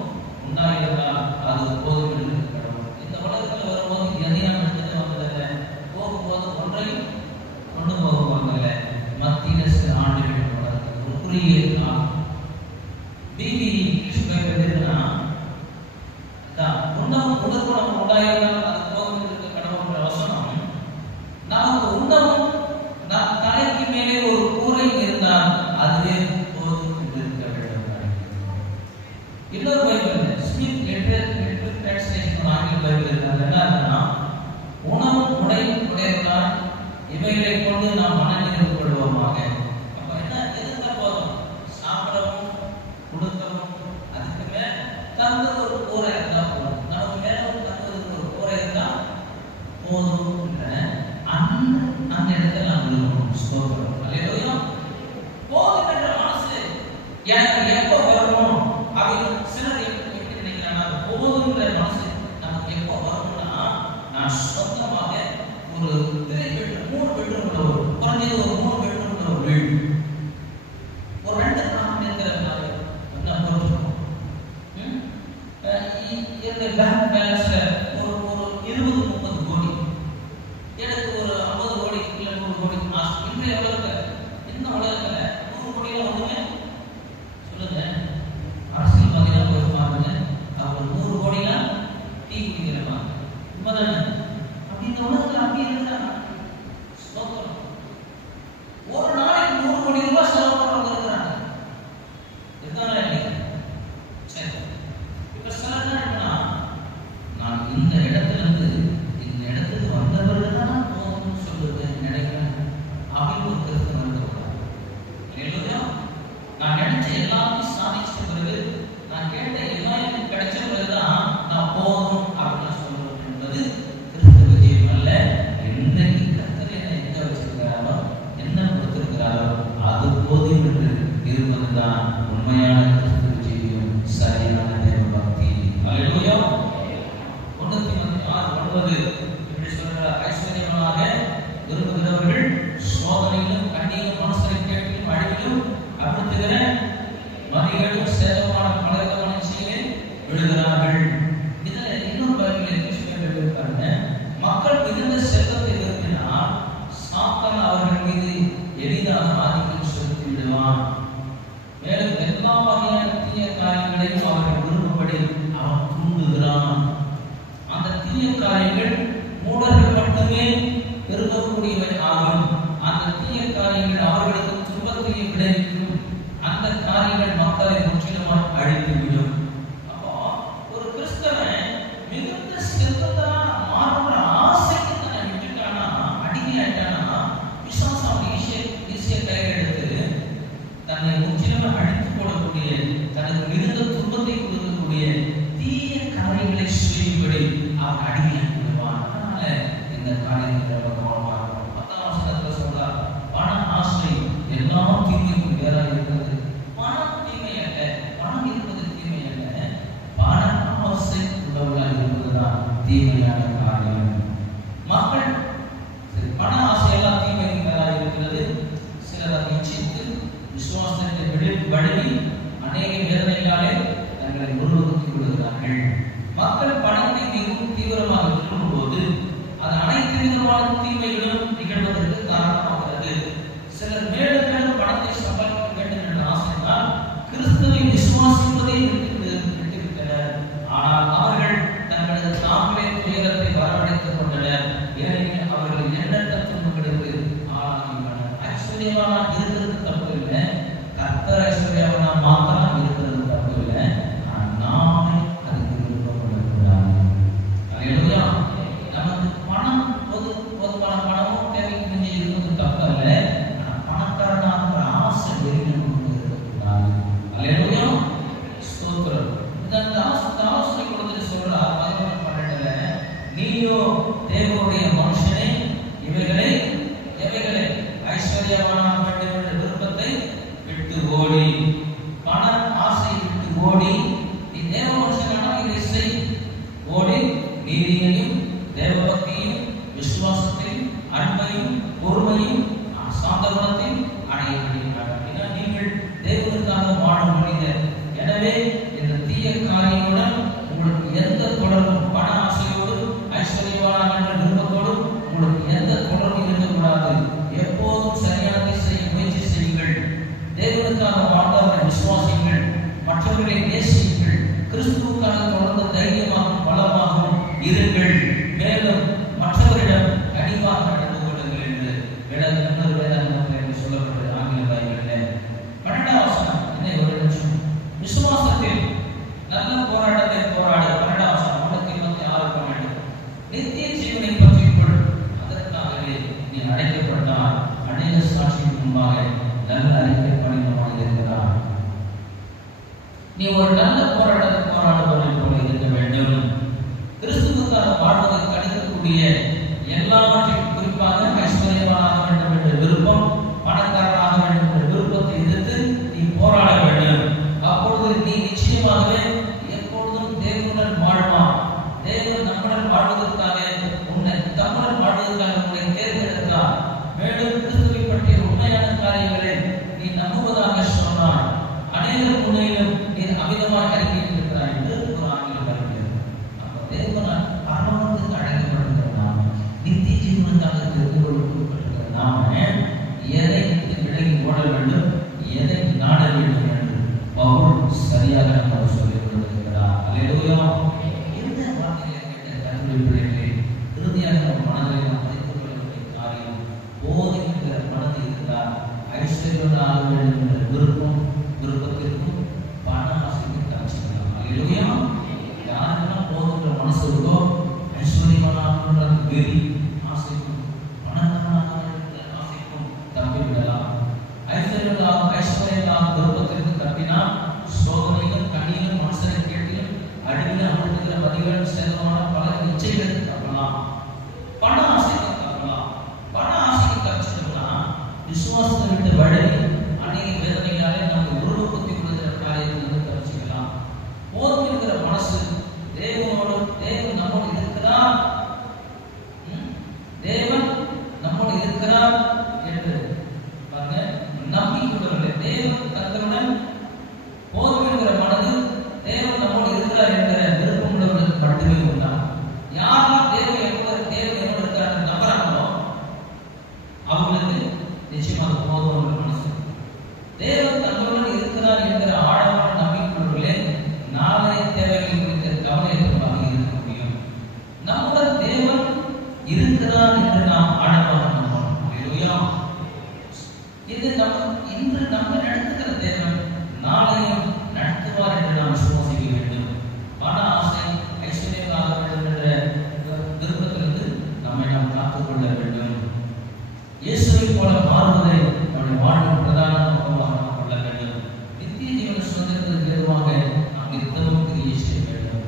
உண்டாயிருந்தால் அது போதும் என்று கடவுள். இந்த உலகத்தில் வரும்போது எதையும் எடுத்துட்டு வந்ததில்லை, போகும்போது ஒன்றையும் கொண்டு போக போவதில்லை. மத்திய சில ஆண்டுகள் உலகத்தில் ஒரு குறுகிய காலம். பிபி உண்ணவும் கொடுக்கவும் உண்டாயிருந்தால் அது போதும் என்று கடவுள் வசனம். நமக்கு உண்ணவும் தலைக்கு மேலே ஒரு கூரை இருந்தால் அதுவே போதும் என்று இருக்க வேண்டும். இன்னொரு பைபிள் ஸ்மித் லிட்டரேச்சர் டிரான்ஸ்லேஷன் ஆங்கில பைபிள் இருக்கிறது. என்னன்னா, உணவும் உடையும் உடையதால் இவைகளை கொண்டு நாம் மனநிறைவு கொள்வோமாக. அப்ப என்ன இருந்தா போதும்? சாப்பிடவும் கொடுக்கவும், அதுக்கு மேல தந்த ஒரு கூரை இருந்தா போதும், நமக்கு மேல தந்ததுக்கு ஒரு கூரை இருந்தா போதும். அந்த இடத்துல நாம் இருக்கணும். ஸ்தோத்திரம். அல்லேலூயா. போதும் என்ற மனசு எனக்கு எப்போ வரணும் அப்படின்னு சிலர் எப்படி நினைக்கிறாங்க. போதுங்கிற மனசு நமக்கு எப்போ வரணும்னா, நான் சொந்தமாக ஒரு 3 பெட்ரூம் உள்ள ஒரு குறைஞ்சது ஒரு 3 பெட்ரூம் உள்ள ஒரு வீடு, ஒரு 2 பிளாட் இருக்கிறதுனால என்ன பொறுத்துக்கணும். என்னுடைய பேங்க் பேலன்ஸ்ல ஒரு 20-30 கோடி, எனக்கு ஒரு 50 கோடி இல்லை 100 கோடி ஆசை. இன்றைய உலகத்துல, இந்த உலகத்துல 100 கோடியில ஒண்ணுமே சொல்லுங்க. அரசியல்வாதிகளா போய் பாருங்க, அவங்க 100 கோடினா டீ குடிக்கிறமா உண்மைதானே? அப்படி இந்த உலகத்துல அப்படி இருந்தா ஒரு நாளைக்கு 100 கோடி ரூபாய் செலவு பண்றவங்க இருக்கிறாங்க. இதுதான் சரி. இப்ப சில 9 இப்படி சொல்றார், ஐஸ்வர்யமாக விரும்புகிறவர்கள் சோதனையிலும் கண்ணியிலும் மனசரை கேட்டிலும் அழிவிலும் அழுத்துகிற மறியலும் சேதமான பலவிதமான செய்தியை விழுகிறார்கள். இதுல இன்னொரு பகுதியில் இருக்காங்க, மக்கள் மிகுந்த செல்வத்தை விரும்பினால் சாத்தான் அவர்கள் மீது எளிதாக ஆதிக்கம் செலுத்தி விடுவான். மேலும் எல்லா வகையான தீய காரியங்களையும் அவர்கள் விரும்பும்படி அவன் தூண்டுகிறான். அந்த தீய காரியங்கள் மூடர்கள் மட்டுமே பெருகக்கூடியவை ஆகும். அந்த தீய காரியங்கள் அவர்களுக்கு துன்பத்தையும் விளைவிக்கும். அந்த காரியங்கள் மக்களை முற்றிலுமாக அழித்துவிடும். அப்போ ஒரு கிறிஸ்தவன் மிகுந்த செல்வத்தான மாறுற ஆசைக்கு தன்னை விட்டுட்டானா, அடிமையாயிட்டானா, விசுவாசம் ஈஸியா கையில் எடுத்து தன்னை முற்றிலுமாக அழித்து போடக்கூடிய, தனக்கு மிகுந்த துன்பத்தை கொடுக்கக்கூடிய தீய காரியங்களை செய்யும்படி அவன் அடிமையாகி விடுவான். அதனால இந்த காரியத்தை கவனமாக இருக்கணும். 10ஆம் வசனத்துல சொல்றார், பண ஆசை எல்லா தீமைக்கும் வேறாக இருக்கிறது. பணம் தீமை அல்ல, பணம் இருப்பது தீமை அல்ல, பண ஆசை உள்ளவர்களாக இருப்பதுதான் தீமையான காரியம். மக்கள் பண ஆசை எல்லாம் தீமைக்கு வேறாக இருக்கிறது. சிலர் அதை இச்சித்து விசுவாசத்தை வழங்கி அநேக வேதனைகளாலே தங்களை உருவகுத்திக் கொள்கிறார்கள். மக்கள் பணத்தை மிகவும் தீவிரமாக விரும்பும் போது அது அனைத்து விதமான தீமைகளும் நிகழ்வதற்கு காரணமாகிறது. சிலர் மேலும் மேலும் பணத்தை சம்பாதிக்க வேண்டும் என்ற ஆசையினால் கிறிஸ்துவை விசுவாசிப்பதை விட்டுவிட்டனர். ஆனால் அவர்கள் தங்களது தாங்களே துயரத்தை வரவழைத்துக் கொண்டனர். ஏனெனில் அவர்கள் எண்ணற்ற துன்பங்களுக்கு ஆளாகியுள்ளனர். ஐஸ்வர்யவானா இருக்கிறது தப்பு இல்லை, கர்த்தர் ஐஸ்வர்யவானா மாத்திரம் இருக்கிறது தப்பு இல்லை. ஆனால் நாமே அதுக்கு விருப்பம் கொள்ளக்கூடாது. அல்லேலூயா. நமக்கு பணம் பொதுவான பணமும் தேவைக்கு மிஞ்சி இருக்கிறது தப்பு அல்ல. ஆனால் பணக்காரனாகிற ஆசை வெறியும் இருக்கக்கூடாது. அல்லேலூயா. ஸ்தோத்திரம். இந்த ஆலோசனை கொடுத்துட்டு சொல்றார் 11:12, நீயோ தேவனுடைய மனுஷனே எவைகளை ஐஸ்வர்யவானாக வேண்டும் என்ற விருப்பத்தை விட்டு ஓடி, பண ஆசை விட்டு ஓடி, நீ தேவ மனுஷனாக இதை செய். ஓடி நீதியையும் தேவபக்தியும் விசுவாசத்தையும் அன்பையும் பொறுமையும் சாந்தகுணத்தையும் அடைய வேண்டும். நீங்கள் தேவனுக்காக வாழும் மனிதர். எனவே இந்த தீய காரியங்களுடன் உங்களுக்கு எந்த தொடர்பும், பண ஆசையோடு ஐஸ்வர்யவானாக என்ற விருப்பத்தோடும் உங்களுக்கு எந்த தொடர்பும் இருக்கக்கூடாது. எப்போதும் சரியானதை செய்ய முயற்சி செய்யுங்கள். தேவனுக்காக வாழ்ந்தவர்கள் விசுவாசியுங்கள், மற்றவர்களை நேசியுங்கள், கிறிஸ்துவுக்காக தொடர்ந்து தைரியமாகவும் பலமாகவும் இருங்கள். மேலும் மற்றவரிடம் கனிவாக நடந்து கொள்ளுங்கள் என்று வேதாகமத்தில் சொல்லப்பட்டது ஆங்கில பைபிளில். 12ஆம் வசனம், இன்னும் ஒரு நிமிஷம். விசுவாசத்தில் நல்ல போராட்டத்தை போராடு. 12ஆம் வசனம் 26 நித்திய ஜீவனை பற்றிக்கொள். அதற்காகவே நீ அழைக்கப்பட்டால் அநேக சாட்சிக்கு முன்பாக நல்ல அறிக்கை பண்ணினமாக இருக்கிறார். நீ ஒரு நல்ல போராட்டத்தை போராடுவதை போல இருக்க வேண்டும். கிறிஸ்துவுக்காக வாழ்வதை தடுக்கக்கூடிய எல்லாவற்றையும், குறிப்பாக ஐஸ்வர்யவானாக வேண்டும் என்ற விருப்பம், பணக்காரனாக வேண்டும் என்ற விருப்பத்தை எதிர்த்து நீ போராட வேண்டும். அப்பொழுது நீ நிச்சயமாகவே எப்பொழுதும் தேவனுடன் வாழ்வான். தேவன் நம்முடன் வாழ்வதற்காக தமிழன் வாழ்வதற்காக உன்னை தேர்ந்தெடுத்தார். மேலும் கிறிஸ்துவை பற்றிய உண்மையான காரியங்களை நீ நம்புவதாக சொன்னார். அநேகர் முன்னிலும் நீ அமிதமாக அறிக்கையிருக்கிறாய் என்று ஒரு ஆங்கில வருகிறது. அப்போ தேவனால் பரமத்துக்கு அழைக்கப்படுகிற நாம், நித்திய ஜீவனுக்காக தெரிந்து கொள்ளப்பட்டிருக்கிற நாம எதை விலகி ஓட வேண்டும், எதை நாட வேண்டும் என்று பவுல் சரியாக நம்ம சொல்லிக் கொண்டிருக்கிறார். அல்லேலூயா. இந்த வார்த்தைகளை கேட்ட கர்த்தருடைய பிள்ளைகளே, இறுதியாக நம்ம மனதில் நாம் பதித்துக் கொள்ளக்கூடிய காரியம், போதிக்கிற மனது இருந்தால் ஐஸ்வர்யவானாக வேண்டும் என்ற விருப்பத்திற்கும் பண ஆசைக்கு தரிசிக்கலாம். அல்லேலூயா. யாருக்கெல்லாம் போதுன்ற மனசு இருக்கோ, ஐஸ்வர்யவானாக வெறி ஆசைக்கும் பணக்காரனாக ஆசைக்கும் தப்பி விடலாம். ஐஸ்வர்யவானாக விருப்பத்திற்கு தப்பினால் சோதனையிலும் கண்ணியிலும் மனுஷனை கேட்டிலும் அழிவிலும் அமர்த்துகிற பதிவுகள் சேதமான பல இச்சைகளுக்கு தப்பலாம். பண ஆசைக்கு தப்பலாம். பண ஆசைக்கு தப்பிச்சிட்டோம்னா விசுவாசத்தை விட்டு வழி அநேக வேதனைகளாலே நமக்கு உருவப்படுத்தி கொள்கிற காரியத்திலிருந்து தப்பிச்சுக்கலாம். போதும் இருக்கிற மனசு, தேவனோடு தேவன் நம்மோடு இருக்கிறார் தேவன் இருக்கிறார் என்று நாம் ஆழமாக நம்பணும். அல்லேலூயா. இது இன்று நம்ம நடத்துகிற தேவன் நாளையும் நடத்துவார் என்று நாம் விசுவாசிக்க வேண்டும். பண ஆசை, ஐஸ்வர்யமாக வேண்டும் என்ற விருப்பத்திலிருந்து நம்மை நாம் காத்துக்கொள்ள வேண்டும். இயேசுவை போல மாறுவதை நம்முடைய வாழ்வின் பிரதான நோக்கமாக நாம் கொள்ள வேண்டும். நித்திய ஜீவன சுதந்திரத்திற்கு ஏதுவாக நாம் நித்தமும் கிரியை செய்ய வேண்டும்.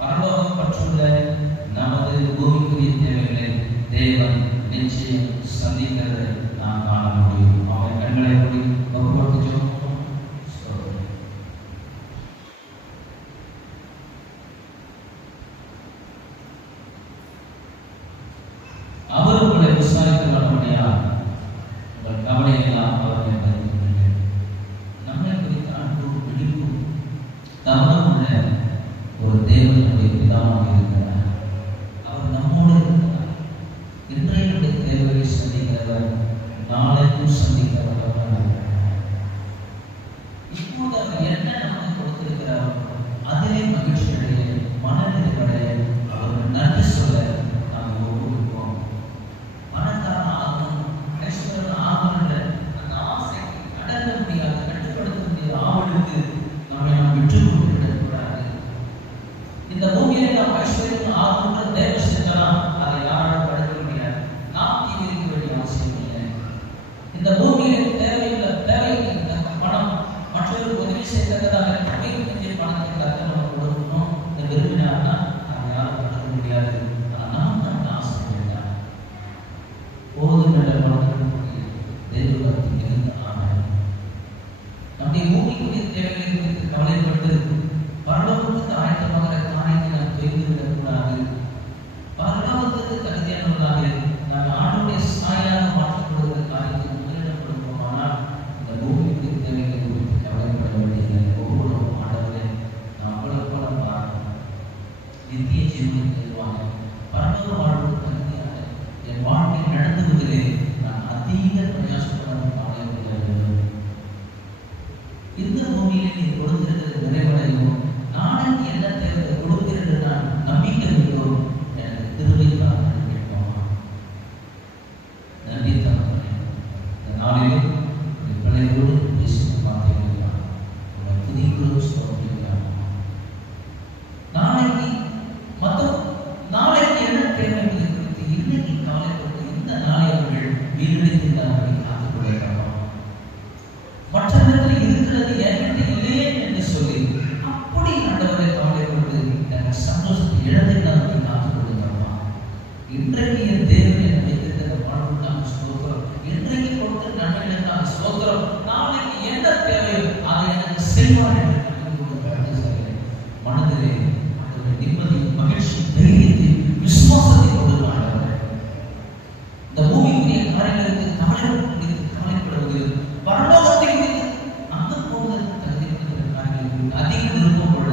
பரலோகம் பற்றுள்ள நமது பூமிக்குரிய தேவைகளை தேவன் நிச்சயம் சந்திக்கிறதை நாம் காண முடியும். அவன் கண்களை மூடி ஒப்புக்கொடுத்து அவர் உங்களை விசாரித்து வரமுடியா உங்கள் கவலையெல்லாம் அவர்களை பதிவுகள். நம்மை குறித்த அன்பு விழிப்பு கவனம் உள்ள ஒரு தேவன் நம்முடைய பிதாவாக இருக்கிறார். அவர் நம்மோடு இருக்கிறார். இன்றைய தேவையை சந்திக்கிறவர் நாளைக்கும் சந்திக்கிறவர். இப்போது அவர் என்ன நமக்கு கொடுத்திருக்கிறார் அதிலே மகிழ்ச்சி அடைய, மனநிலை அடைய, அவர் நன்றி சொல்ல நாம் ஒப்புக்கொள்வோம். பணக்காரன் ஆகணும், ஐஸ்வர்யன் ஆகணும் என்ற அந்த ஆசைக்கு அடங்க முடியாது, கட்டுப்படுத்த முடியாத ஆவலுக்கு நம்மை நாம் விட்டு கொடுத்து விடக்கூடாது. இந்த பூமியிலே நாம் ஐஸ்வர்யம் ஆகணும் தேவ செஞ்சலாம், அதை யாராலும் தடுக்க முடியாது. நாம் தீவிரிக்க வேண்டிய அவசியம் இல்லை. இந்த பூமியிலே தேவையில்லை, தேவைக்கு பணம் மற்றவருக்கு உதவி செய்ததாக தேவைக்கு பணத்தை கற்று நம்ம கொடுக்கணும் இந்த விரும்பினார்னா அதை யாரும் தடுக்க முடியாது. ஆனால் நாம் ஆசை வேண்டாம். போதும் என்ற பணத்திற்கு தெய்வத்திற்கு இருந்த ஆமாம். நம்முடைய பூமிக்குரிய தேவைகளை குறித்து கவலைப்பட்டு பரலோகத்துக்கு ஆயத்தமாக காரியத்தை நாம் தெரிந்து விடக்கூடாது. பரலோகத்துக்கு தகுதியானவர்களாக நாம் ஆண்டுடைய சாயாக மாற்றப்படுகிற காரியத்தை முதலிடம் கொடுப்போமானால் இந்த பூமிக்குரிய தேவைகளை குறித்து கவலைப்பட வேண்டிய ஒவ்வொரு ஆண்டவரை நாம் அவ்வளவு போல பார்க்கணும். நித்திய ஜீவனுக்கு எதுவாக பரலோக வாழ்வுக்கு தகுதியாக என் வாழ்க்கை நடந்துவதிலே நான் அதிக பிரயாசப்படாமல் கவலை கொள்ள வேண்டும். இந்த பூமியிலே நீ கொடுத்திருக்கிறது நிறைவடையும். நாளைக்கு என்ன தேவை கொடுக்கிறது நான் நம்பிக்கை வைக்கும். எனக்கு திருவை தான் கேட்போமா? நன்றி தகப்பனே. இந்த நாளிலே பிள்ளைகளோடு பேசும் பார்த்தீங்கன்னா உங்களை புதிய சோதனைகள் நாளைக்கு நாளைக்கு என்ன தேவை என்பதை குறித்து இன்னைக்கு கவலைப்பட்டு இந்த நாளை அவர்கள் வீடுகளை காத்துக்கொள்ள மற்ற இடத்துல இருக்கிறது என்கிட்ட இல்லையே என்று சொல்லி அப்படி ஆண்டவரை கவலைப்பட்டு எனக்கு சந்தோஷத்தை இழந்துட்டாங்க காத்துக்கொள்ளுங்கம்மா. இன்றைக்கு என் தேவனை வைத்திருக்கிற வாழ்வுக்கான ஸ்தோத்திரம், இன்றைக்கு கொடுத்த நன்மைகளுக்கான ஸ்தோத்திரம், நாளைக்கு என்ன தேவையோ அதை எனக்கு செய்வார் என்று மனதிலே நிம்மதி, மகிழ்ச்சி, தைரியத்தை, விசுவாசத்தை கொடுக்கிறார்கள். இந்த பூமிக்குரிய காரியங்களுக்கு கவலைப்படுவது பரலோகத்தை குறித்து அங்க போவதற்கு தகுதி கொடுக்கிற காரியங்களுக்கு அதிக விருப்பம் கொள்ள,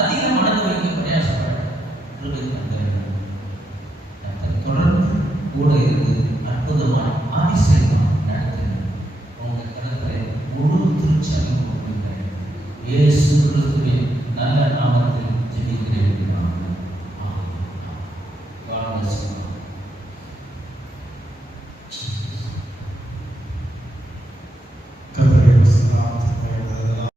அதிக மனது வைக்க பிரயாசப்பட தொடர்ந்து கூட இருந்து அற்புதமாய் ஆதிசயமாக நடத்தின உங்கள் கணவரை முழு திருச்சபை கொடுக்கிறேன். இயேசு கிறிஸ்து